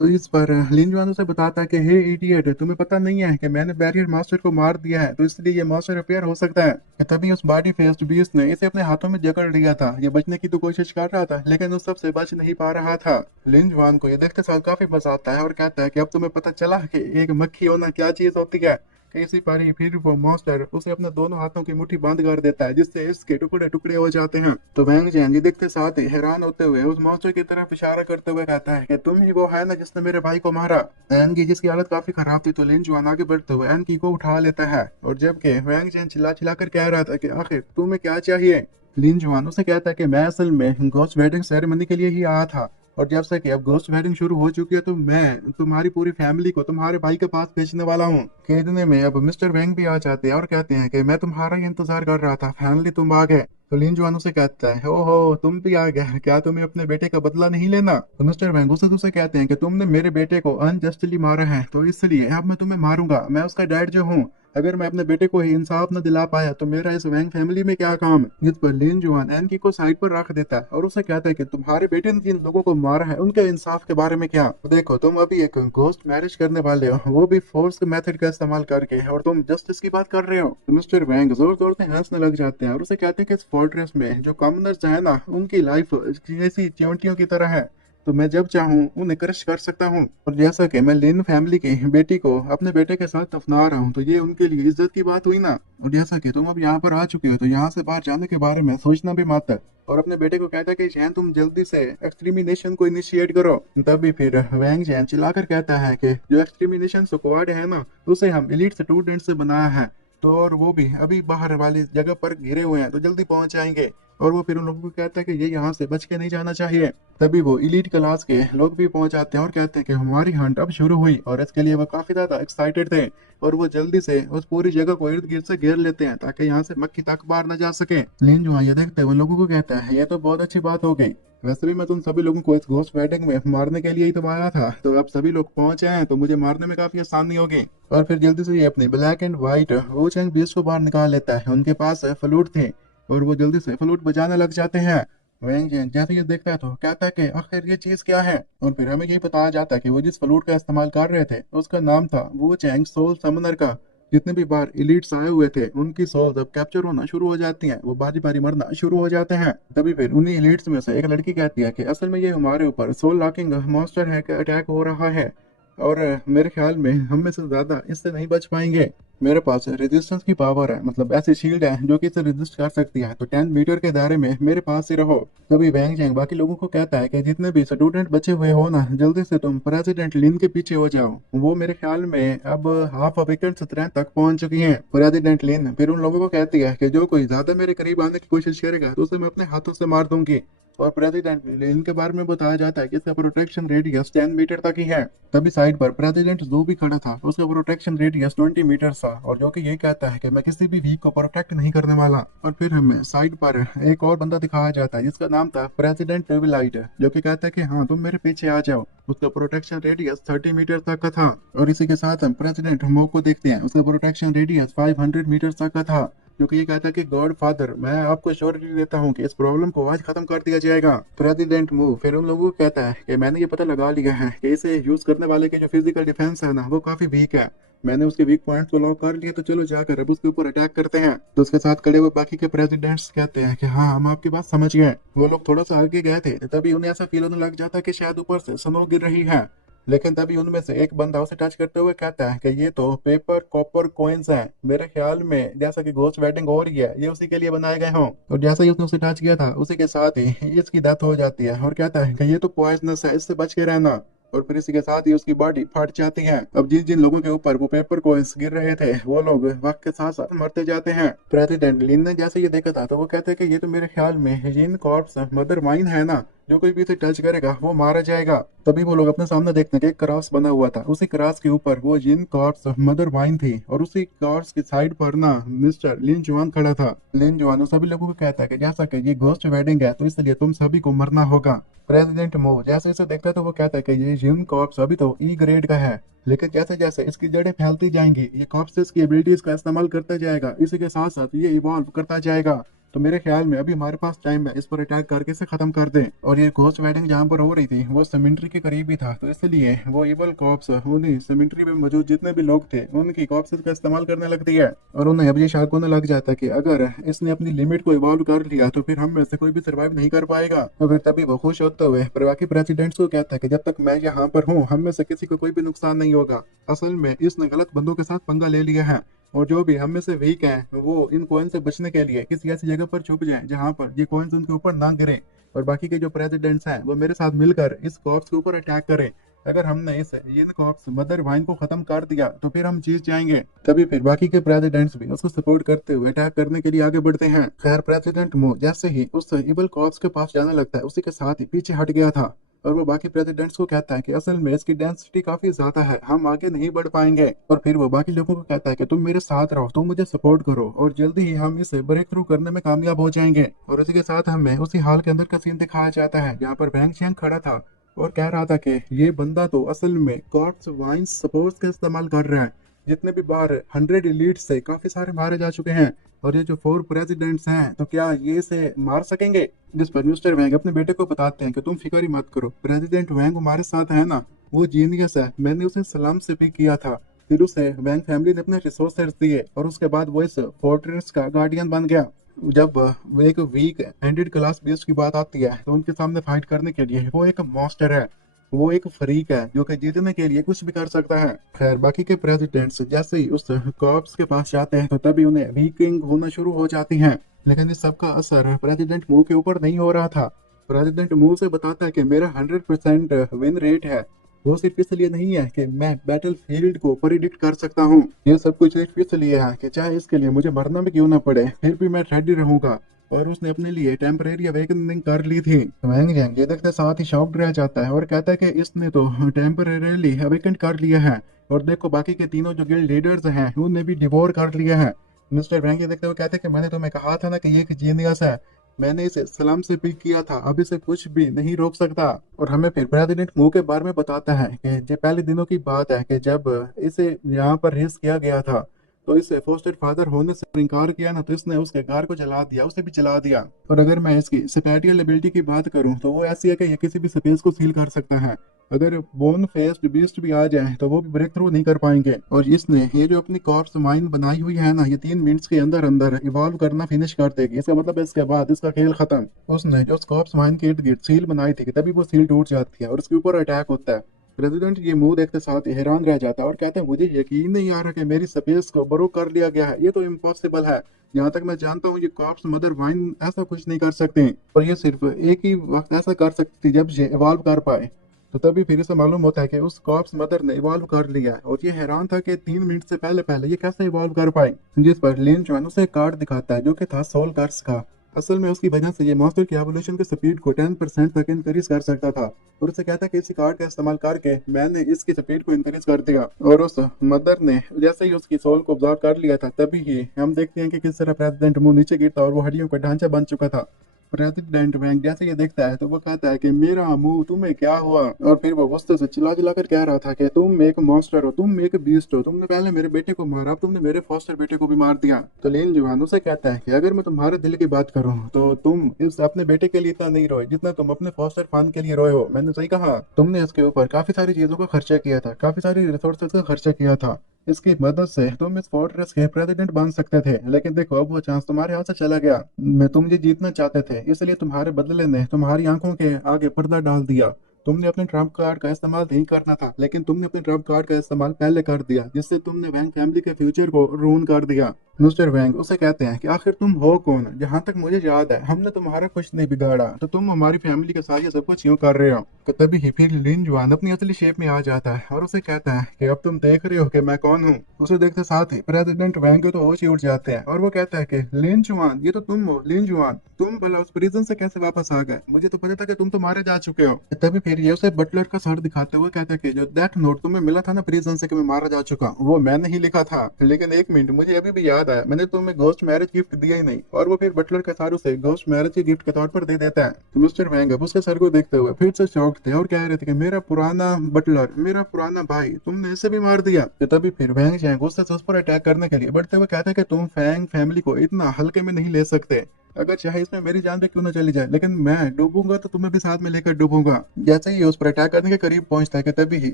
तो इस पर लिन जुआन उसे बताता है कि हे इडियट, तुम्हें पता नहीं है कि मैंने बैरियर मास्टर को मार दिया है, तो इसलिए ये मास्टर रिपेयर हो सकता है। कि तभी उस बॉडी फेस्ड बीस्ट ने इसे अपने हाथों में जकड़ लिया था। ये बचने की तो कोशिश कर रहा था, लेकिन उस सब से बच नहीं पा रहा था। लिन जुआन को ये देखते साथ काफी मजा आता है और कहता है कि अब तुम्हें पता चला कि एक मक्खी होना क्या चीज होती है। इसी पर ही फिर वो मॉन्स्टर उसे अपने दोनों हाथों की मुट्ठी बंद कर देता है, जिससे इसके टुकड़े टुकड़े हो जाते हैं। तो वैंग जैन ये देखते साथ ही हैरान होते हुए उस मॉन्स्टर की तरफ इशारा करते हुए कहता है कि तुम ही वो है ना जिसने मेरे भाई को मारा। एन की जिसकी हालत काफी खराब थी, तो लिन जुआन आगे बढ़ते हुए एन की को उठा लेता है। और जबकि वैंग जैन चिल्ला चिल्ला कर कह रहा था कि आखिर तुम्हें क्या चाहिए, लिन जुआन उसे कहता है कि मैं असल में घोस्ट वेडिंग सेरेमनी के लिए ही आया था, और जब से कि अब घोस्ट वेडिंग शुरू हो चुकी है, तो मैं तुम्हारी पूरी फैमिली को तुम्हारे भाई के पास भेजने वाला हूँ। इतने में अब मिस्टर वेंग भी आ जाते हैं और कहते हैं कि मैं तुम्हारा ही इंतजार कर रहा था, फाइनली तुम आ गए। तो लिन जुआन उसे कहता है, ओहो तुम भी आ गए, क्या तुम्हें अपने बेटे का बदला नहीं लेना। तो मिस्टर वेंग उसे कहते हैं कि तुमने मेरे बेटे को अनजस्टली मारा है, तो इसलिए अब मैं तुम्हें मारूंगा, मैं उसका डैड जो हूँ। अगर मैं अपने बेटे को ही इंसाफ न दिला पाया तो मेरा इस वैंग फैमिली में क्या काम। जिस पर लिन जुआन एनकी को साइड पर रख देता है और उसे कहता है कि तुम्हारे बेटे ने जिन लोगों को मारा है उनके इंसाफ के बारे में क्या। देखो तुम अभी एक घोस्ट मैरिज करने वाले हो, वो भी फोर्स मेथड का इस्तेमाल करके, और तुम जस्टिस की बात कर रहे हो। तो मिस्टर वैंग जोर जोर से हंसने लग जाते हैं और उसे कहते हैं कि इस फोर्ट्रेस में जो कॉमनर्स है ना, उनकी लाइफ जैसी चिमटियों की तरह है, तो मैं जब चाहूँ उन्हें क्रश कर सकता हूँ। और जैसा कि मैं लिन फैमिली की बेटी को अपने बेटे के साथ दफना रहा हूँ, तो ये उनके लिए इज्जत की बात हुई ना। और जैसा कि तुम अब यहाँ पर आ चुके हो, तो यहाँ से बाहर जाने के बारे में सोचना भी मत। और अपने बेटे को कहता है कि जैन तुम जल्दी से एक्सट्रीमिनेशन को इनिशिएट करो। तभी फिर वैंग जैन चिल्लाकर कहता है कि जो एक्सट्रीमिनेशन स्क्वाड है ना, उसे हम एलीट स्टूडेंट से बनाया है, तो और वो भी अभी बाहर वाली जगह पर घिरे हुए हैं, तो जल्दी पहुंच जाएंगे। और वो फिर उन लोगों को कहता है कि ये यहाँ से बच के नहीं जाना चाहिए। तभी वो इलीट क्लास के लोग भी पहुंच जाते हैं और कहते हैं कि हमारी हंट अब शुरू हुई, और इसके लिए वो काफी ज्यादा एक्साइटेड थे। और वो जल्दी से उस पूरी जगह को इर्द गिर्द से घेर लेते हैं ताकि यहाँ से मक्खी तक बाहर न जा सके। लिन जुआ ये देखते हुए लोगों को कहता है, ये तो बहुत अच्छी बात हो गई, वैसे भी मैं तुम सभी लोगों को इस घोस्ट वेडिंग में मारने के लिए ही तो आया था, तो अब सभी लोग पहुंचे हैं तो मुझे मारने में काफी आसानी होगी। और फिर जल्दी से ये अपनी ब्लैक एंड व्हाइट वो चैंग बीस्ट को बाहर निकाल लेता है। उनके पास फ्लूट थे और वो जल्दी से फ्लूट बजाने लग जाते हैं। वैंग जैन जैसे ये देखता है तो कहता है कि आखिर ये चीज क्या है। और फिर हमें ये बताया जाता है कि वो जिस फ्लूट का इस्तेमाल कर रहे थे उसका नाम था वो चैंग सोल समनर का। जितने भी बार इलीट्स आए हुए थे उनकी सोल्स अब कैप्चर होना शुरू हो जाती हैं, वो बारी बारी मरना शुरू हो जाते हैं। तभी फिर उन्हीं इलीट्स में से एक लड़की कहती है कि असल में ये हमारे ऊपर सोल लॉकिंग मॉन्स्टर है का अटैक हो रहा है, और मेरे ख्याल में हम में से ज्यादा इससे नहीं बच पाएंगे। मेरे पास रेजिस्टेंस की पावर है, मतलब ऐसी शील्ड है जो कि इसे रेजिस्ट कर सकती है, तो 10 मीटर के दायरे में मेरे पास ही रहो। तभी वैंग जैंग बाकी लोगों को कहता है कि जितने भी स्टूडेंट बचे हुए हो ना, जल्दी से तुम प्रेसिडेंट लिन के पीछे हो जाओ। वो मेरे ख्याल में अब हाफ विकेट सत्रह तक पहुंच चुकी हैं। प्रेसिडेंट लिन फिर उन लोगों को कहती है कि जो कोई ज्यादा मेरे करीब आने की कोशिश करेगा तो उसे मैं अपने हाथों से मार दूंगी। और प्रेसिडेंट लिन के बारे में बताया जाता है कि इसका प्रोटेक्शन रेडियस 10 मीटर तक ही है। तभी साइड पर प्रेसिडेंट जो भी खड़ा था उसका प्रोटेक्शन रेडियस 20 मीटर था, और जो कि ये कहता है कि मैं किसी भी वीक को प्रोटेक्ट नहीं करने वाला। और फिर हमें साइड पर एक और बंदा दिखाया जाता है जिसका नाम था प्रेसिडेंट टेविलाइट, जो कि कहता है कि हाँ तुम मेरे पीछे आ जाओ। उसका प्रोटेक्शन रेडियस 30 मीटर तक का था। और इसी के साथ हम प्रेसिडेंट मो को देखते हैं, उसका प्रोटेक्शन रेडियस 500 मीटर तक का था, जो कि ये कहता है कि गॉड फादर मैं आपको श्योरिटी देता हूँ कि इस प्रॉब्लम को आज खत्म कर दिया जाएगा। प्रेसिडेंट मूव फिर उन लोगों को कहता है कि मैंने ये पता लगा लिया है कि इसे यूज करने वाले की जो फिजिकल डिफेंस है ना, वो काफी वीक है। मैंने उसके वीक पॉइंट्स को लॉक कर लिया, तो चलो जाकर अब उसके ऊपर अटैक करते हैं। तो उसके साथ खड़े हुए बाकी के प्रेसिडेंट्स कहते हैं कि हाँ हम आपकी बात समझ गए। वो लोग थोड़ा सा आगे गए थे, तभी उन्हें ऐसा फील होने लग जाता है कि शायद ऊपर से स्नो गिर रही है। लेकिन तभी उनमें से एक बंदा उसे टच करते हुए कहता है कि ये तो पेपर कॉपर कॉइन्स हैं, मेरे ख्याल में जैसा कि घोस्ट वेडिंग हो रही है ये उसी के लिए बनाए गए हों। और जैसा ही उसने उसे टच किया था उसी के साथ ही इसकी डेथ हो जाती है, और कहता है कि ये तो पॉइजनस है, इससे बच के रहना। और फिर इसी के साथ ही उसकी बॉडी फट जाती है। अब जिन जिन लोगों के ऊपर वो पेपर कॉइन्स गिर रहे थे वो लोग वक्त के साथ साथ मरते जाते हैं। प्रेसिडेंट लिन ने जैसे ये देखा था तो वो कहते हैं कि ये तो मेरे ख्याल में जिन कॉर्प्स मदर वाइन है ना, जो कोई भी इसे टच करेगा वो मारा जाएगा। तभी वो लोग अपने सामने देखते हैं कि एक क्रॉस बना हुआ था, उसी क्रॉस के ऊपर वो जिन कॉर्प्स मदर वाइन थी, और उसी कॉर्प्स की साइड पर ना मिस्टर लिन जुआन खड़ा था। लिन जुआन सभी लोगों को कहता है कि जैसा कि ये घोस्ट वेडिंग है तो इसलिए तुम सभी को मरना होगा। प्रेसिडेंट मो जैसे इसे देखता है तो वो कहता है कि ये जिन कॉर्प्स अभी तो ई ग्रेड का है, लेकिन जैसे जैसे इसकी जड़ें फैलती जाएंगी ये कॉर्प्सेस की एबिलिटीज का इस्तेमाल करता जाएगा, इसी के साथ साथ ये इवॉल्व करता जाएगा। तो मेरे ख्याल में अभी हमारे पास टाइम है इस पर अटैक करके इसे खत्म कर दें। और ये घोस्ट वेडिंग जहाँ पर हो रही थी वो सेमेंट्री के करीब ही था, तो इसलिए वो इवल कॉप्स उन्हीं सेमेंट्री में मौजूद जितने भी लोग थे उनकी कॉप्स का इस्तेमाल करने लगती है। और उन्हें अब ये शक होने लग जाता है कि अगर इसने अपनी लिमिट को इवॉल्व कर लिया तो फिर हम में से कोई भी सर्वाइव नहीं कर पाएगा। तो फिर तभी वो खुश होते हुए बाकी प्रेसिडेंट्स को कहता है कि जब तक मैं यहाँ पर हूँ हम में से किसी को कोई भी नुकसान नहीं होगा। असल में इसने गलत बंदों के साथ पंगा ले लिया है, और जो भी हम में से वीक हैं वो इन कॉइन से बचने के लिए किसी ऐसी जगह पर छुप जाएं जहां पर ये कॉइन्स उनके ऊपर ना गिरे, और बाकी के जो प्रेसिडेंट्स हैं वो मेरे साथ मिलकर इस कॉप्स के ऊपर अटैक करें। अगर हमने इस इन कॉप्स मदर वाइन को खत्म कर दिया तो फिर हम जीत जाएंगे। तभी फिर बाकी के प्रेसिडेंट्स भी उसको सपोर्ट करते हुए अटैक करने के लिए आगे बढ़ते हैं। खैर प्रेसिडेंट मो जैसे ही उस इवल कॉप्स के पास जाने लगता है उसी के साथ ही पीछे हट गया था, और वो बाकी प्रेसिडेंट्स को कहता है कि असल में इसकी डेंसिटी काफी ज्यादा है, हम आगे नहीं बढ़ पाएंगे। और फिर वो बाकी लोगों को कहता है कि तुम मेरे साथ रहो, तुम मुझे सपोर्ट करो और जल्दी ही हम इसे ब्रेक थ्रू करने में कामयाब हो जाएंगे। और उसी के साथ हमें उसी हाल के अंदर का सीन दिखाया जाता है जहाँ पर वैंग चियांग खड़ा था और कह रहा था कि ये बंदा तो असल में कॉर्प्स वाइन सपोर्ट्स का इस्तेमाल कर रहा है। जितने भी बाहर 100 एलीट से काफी सारे मारे जा चुके हैं, और ये जो 4 प्रेसिडेंट्स हैं तो क्या ये इसे मार सकेंगे। जिस पर मिस्टर वैंग अपने बेटे को बताते हैं कि तुम फिक्र ही मत करो, प्रेसिडेंट वैंग हमारे साथ है ना, वो जीनियस है, मैंने उसे सलाम से पिक किया था। फिर उसे वैंग फैमिली ने अपने रिसोर्सेज दिए और उसके बाद वो इस फोर्ट्रेस का गार्डियन बन गया। जब वो एक वीक एंडेड क्लास बेस्ड की बात आती है तो उनके सामने फाइट करने के लिए वो एक मॉन्स्टर है, वो एक फरीक है जो कि जीतने के लिए कुछ भी कर सकता है। खैर बाकी के प्रेसिडेंट्स जैसे ही उस कॉर्प्स के पास जाते हैं तो तभी उन्हें वीकिंग होना शुरू हो जाती हैं। लेकिन इस सब का असर प्रेसिडेंट मू के ऊपर नहीं हो रहा था। प्रेसिडेंट मू से बताता है कि मेरा 100% विन रेट है। वो सिर्फ इसलिए नहीं है कि मैं बैटल फील्ड को प्रिडिक्ट कर सकता हूँ, ये सब कुछ सिर्फ इसलिए है कि चाहे इसके लिए मुझे मरना भी क्यों ना पड़े फिर भी मैं रेडी रहूंगा। और उसने अपने लिए टेम्परेरी अवेकनिंग कर ली थी। वैंग जैंग ये देखते साथ ही शॉक्ड रह जाता है और कहता है कि इसने तो टेम्परेरीली अवेकन कर लिया है, और देखो बाकी के तीनों जो गिल्ड लीडर्स हैं उन्हें भी डिवोर कर लिया है। मिस्टर वैंग ये देखते हुए कहते हैं कि मैंने तुम्हें कहा था ना कि ये एक जीनियस है, मैंने इसे सलाम से पिक किया था, अब इसे कुछ भी नहीं रोक सकता। और हमें फिर प्रेसिडेंट मू के बारे में बताता है कि ये पहले दिनों की बात है कि जब इसे यहाँ पर रेस किया गया था तो इसे फोस्टर फादर होने से इनकार किया ना, तो इसने उसके घर को जला दिया, उसे भी जला दिया। और अगर मैं इसकी स्पेटियल एबिलिटी की बात करूं तो वो ऐसी है कि ये किसी भी स्पेस को सील कर सकता है। अगर बोन फेस्ड बीस्ट भी आ जाए तो वो भी ब्रेक थ्रू नहीं कर पाएंगे। और इसने ये जो अपनी कॉर्प्स माइन बनाई हुई है ना, ये 3 मिनट्स के अंदर अंदर इवॉल्व करना फिनिश कर देगी। इसका मतलब है इसके बाद इसका खेल खत्म। उसने जो कॉर्प्स माइन के इर्द गिर्द सील बनाई थी तभी वो सील टूट जाती है और उसके ऊपर अटैक होता है। प्रेसिडेंट ये मुंह देखते साथ ही हैरान रह जाता है और कहते हैं मुझे यकीन नहीं आ रहा कि मेरी स्पेस को बरो कर लिया गया है, ये तो इम्पॉसिबल है। जहाँ तक मैं जानता हूँ ये कॉर्प्स मदर वाइन ऐसा कुछ नहीं कर सकते, और ये सिर्फ एक ही वक्त ऐसा कर सकती थी जब ये इवॉल्व कर पाए। तो तभी फिर इसे मालूम होता है कि उस कॉर्प्स मदर ने इवॉल्व कर लिया है, और ये हैरान था कि 3 मिनट से पहले पहले ये कैसे इवॉल्व कर पाए। जिस पर लिन चुआन उसे एक कार्ड दिखाता है जो कि था सोल कर्स का। असल में उसकी वजह से ये मॉन्स्टर की एवोल्यूशन की स्पीड को 10% तक इंक्रीज कर सकता था, और उसे कहता है कि इसी कार्ड का इस्तेमाल करके मैंने इसकी स्पीड को इंक्रीज कर दिया। और उस मदर ने जैसे ही उसकी सोल को ऑब्जॉर्व कर लिया था तभी ही हम देखते हैं कि किस तरह प्रेसिडेंट मुंह नीचे गिरता और वो हड्डियों का ढांचा बन चुका था। प्रेसिडेंट वैंग जैसे ये देखता है तो वो कहता है कि मेरा मुंह तुम्हें क्या हुआ, और फिर वो गुस्से से चिल्ला चिल्ला कर कह रहा था कि तुम एक मॉन्स्टर हो, तुम एक बीस्ट हो, तुमने पहले मेरे बेटे को मारा, अब तुमने मेरे फॉस्टर बेटे को भी मार दिया। तो लिन जुआन उसे कहता है कि अगर मैं तुम्हारे दिल की बात करूं तो तुम इस अपने बेटे के लिए इतना नहीं रोए जितना तुम अपने फॉस्टर फान के लिए रोए हो। मैंने सही कहा, तुमने इसके ऊपर काफी सारी चीजों का खर्चा किया था, काफी सारी रिसोर्सेज का खर्चा किया था, इसकी मदद से तुम इस फोर्ट्रेस के प्रेसिडेंट बन सकते थे, लेकिन देखो अब वो चांस तुम्हारे हाथ से चला गया। मैं तुम ये जीतना चाहते थे इसलिए तुम्हारे बदले ने तुम्हारी आंखों के आगे पर्दा डाल दिया। तुमने अपने ट्रम्प कार्ड का इस्तेमाल नहीं करना था, लेकिन तुमने अपने ट्रम्प कार्ड का इस्तेमाल पहले कर दिया, जिससे तुमने वैंग फैमिली के फ्यूचर को रून कर दिया। मिस्टर वैंग उसे कहते हैं कि आखिर तुम हो कौन। जहां तक मुझे याद है हमने तुम्हारा कुछ नहीं बिगाड़ा, तो तुम हमारी फैमिली के साथ ये सब कुछ क्यों कर रहे हो। तो तभी ही फिर लिन जुआन अपनी असली शेप में आ जाता है और उसे कहता है कि अब तुम देख रहे हो कि मैं कौन हूँ। उसे देखते साथ ही प्रेसिडेंट वैंग के तो होश ही उड़ जाते हैं, और वो कहता है कि लिन जुआन ये तो तुम हो। लिन जुआन तुम भला उस प्रिजन से कैसे वापस आ गए, मुझे तो पता था कि तुम तो मारे जा चुके हो। तभी फिर ये उसे बटलर का सर दिखाते हुए कहता है कि जो दैट नोट तुम्हें मिला था ना प्रिजन से कि मैं मारा जा चुका हूँ, वो मैंने ही लिखा था। लेकिन एक मिनट, मुझे अभी भी याद आया, मैंने तुम्हें घोस्ट मैरिज गिफ्ट दिया ही नहीं। और वो फिर बटलर के सर उसे घोस्ट मैरिज के गिफ्ट के तौर पर दे देता है। तो मिस्टर वैंग अब उसके सर को देखते हुए फिर से शॉक थे और कह रहे थे कि मेरा पुराना बटलर, मेरा पुराना भाई, तुमने इसे भी मार दिया। तो तभी फिर वैंग गुस्से से उस पर अटैक करने के लिए बढ़ते हुए कहते हैं कि तुम फैंग फैमिली को इतना हल्के में नहीं ले सकते। अगर चाहे इसमें मेरी जान भी क्यों ना चली जाए, लेकिन मैं डूबूंगा तो तुम्हें भी साथ में लेकर डूबूंगा। जैसे ही उस पर अटैक करने के करीब पहुंचता है कि तभी ही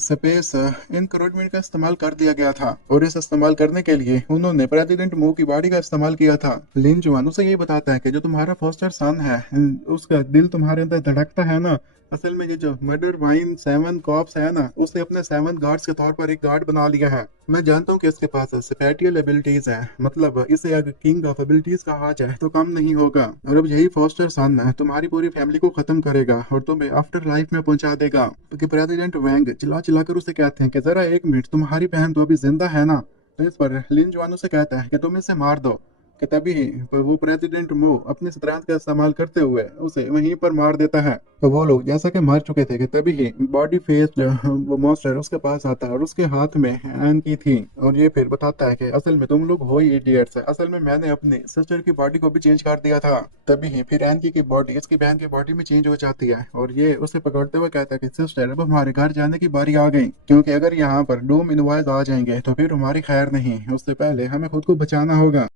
स्पेस इंक्रूडमेंट का इस्तेमाल कर दिया गया था, और इस इस्तेमाल करने के लिए उन्होंने प्रेसिडेंट मो की बॉडी का इस्तेमाल किया था। लिन जुआन उसे ये बताता है कि जो तुम्हारा फोस्टर सन है, उसका दिल तुम्हारे अंदर धड़कता है ना, असल में ये जो मर्डर वाइन सेवन कॉप्स है ना, उसे अपने सेवन गार्ड्स के तौर पर एक गार्ड बना लिया है। मैं जानता हूँ कि इसके पास स्पेटियल एबिलिटीज है, मतलब इसे अगर किंग ऑफ एबिलिटीज कहा जाए तो कम नहीं होगा। और अब यही फोस्टर सन है तुम्हारी पूरी फैमिली को खत्म करेगा और तुम्हें आफ्टर लाइफ में पहुंचा देगा। क्योंकि प्रेसिडेंट वैंग चिल्ला चिल्ला कर उसे कहते हैं कि जरा एक मिनट, तुम्हारी बहन तो अभी जिंदा है ना। तो इस पर लिन जुआन उसे कहता है कि तुम इसे मार दो। कि तभी वो प्रेसिडेंट मो अपनी शतरंज का इस्तेमाल करते हुए उसे वहीं पर मार देता है। तो वो लोग जैसा कि मर चुके थे कि तभी ही बॉडी फेस वो मॉन्स्टर उसके पास आता है और उसके हाथ में एन की थी। और ये फिर बताता है कि असल में तुम लोग हो ही इडियट्स है, असल में मैंने अपनी सिस्टर की बॉडी को भी चेंज कर दिया था। तभी ही फिर एन की बॉडी इसकी बहन की बॉडी में चेंज हो जाती है और ये उसे पकड़ते हुए कहता है कि सिस्टर अब हमारे घर जाने की बारी आ गई, क्योंकि अगर यहाँ पर डूम इनवॉइस आ जाएंगे तो फिर हमारी खैर नहीं, उससे पहले हमें खुद को बचाना होगा।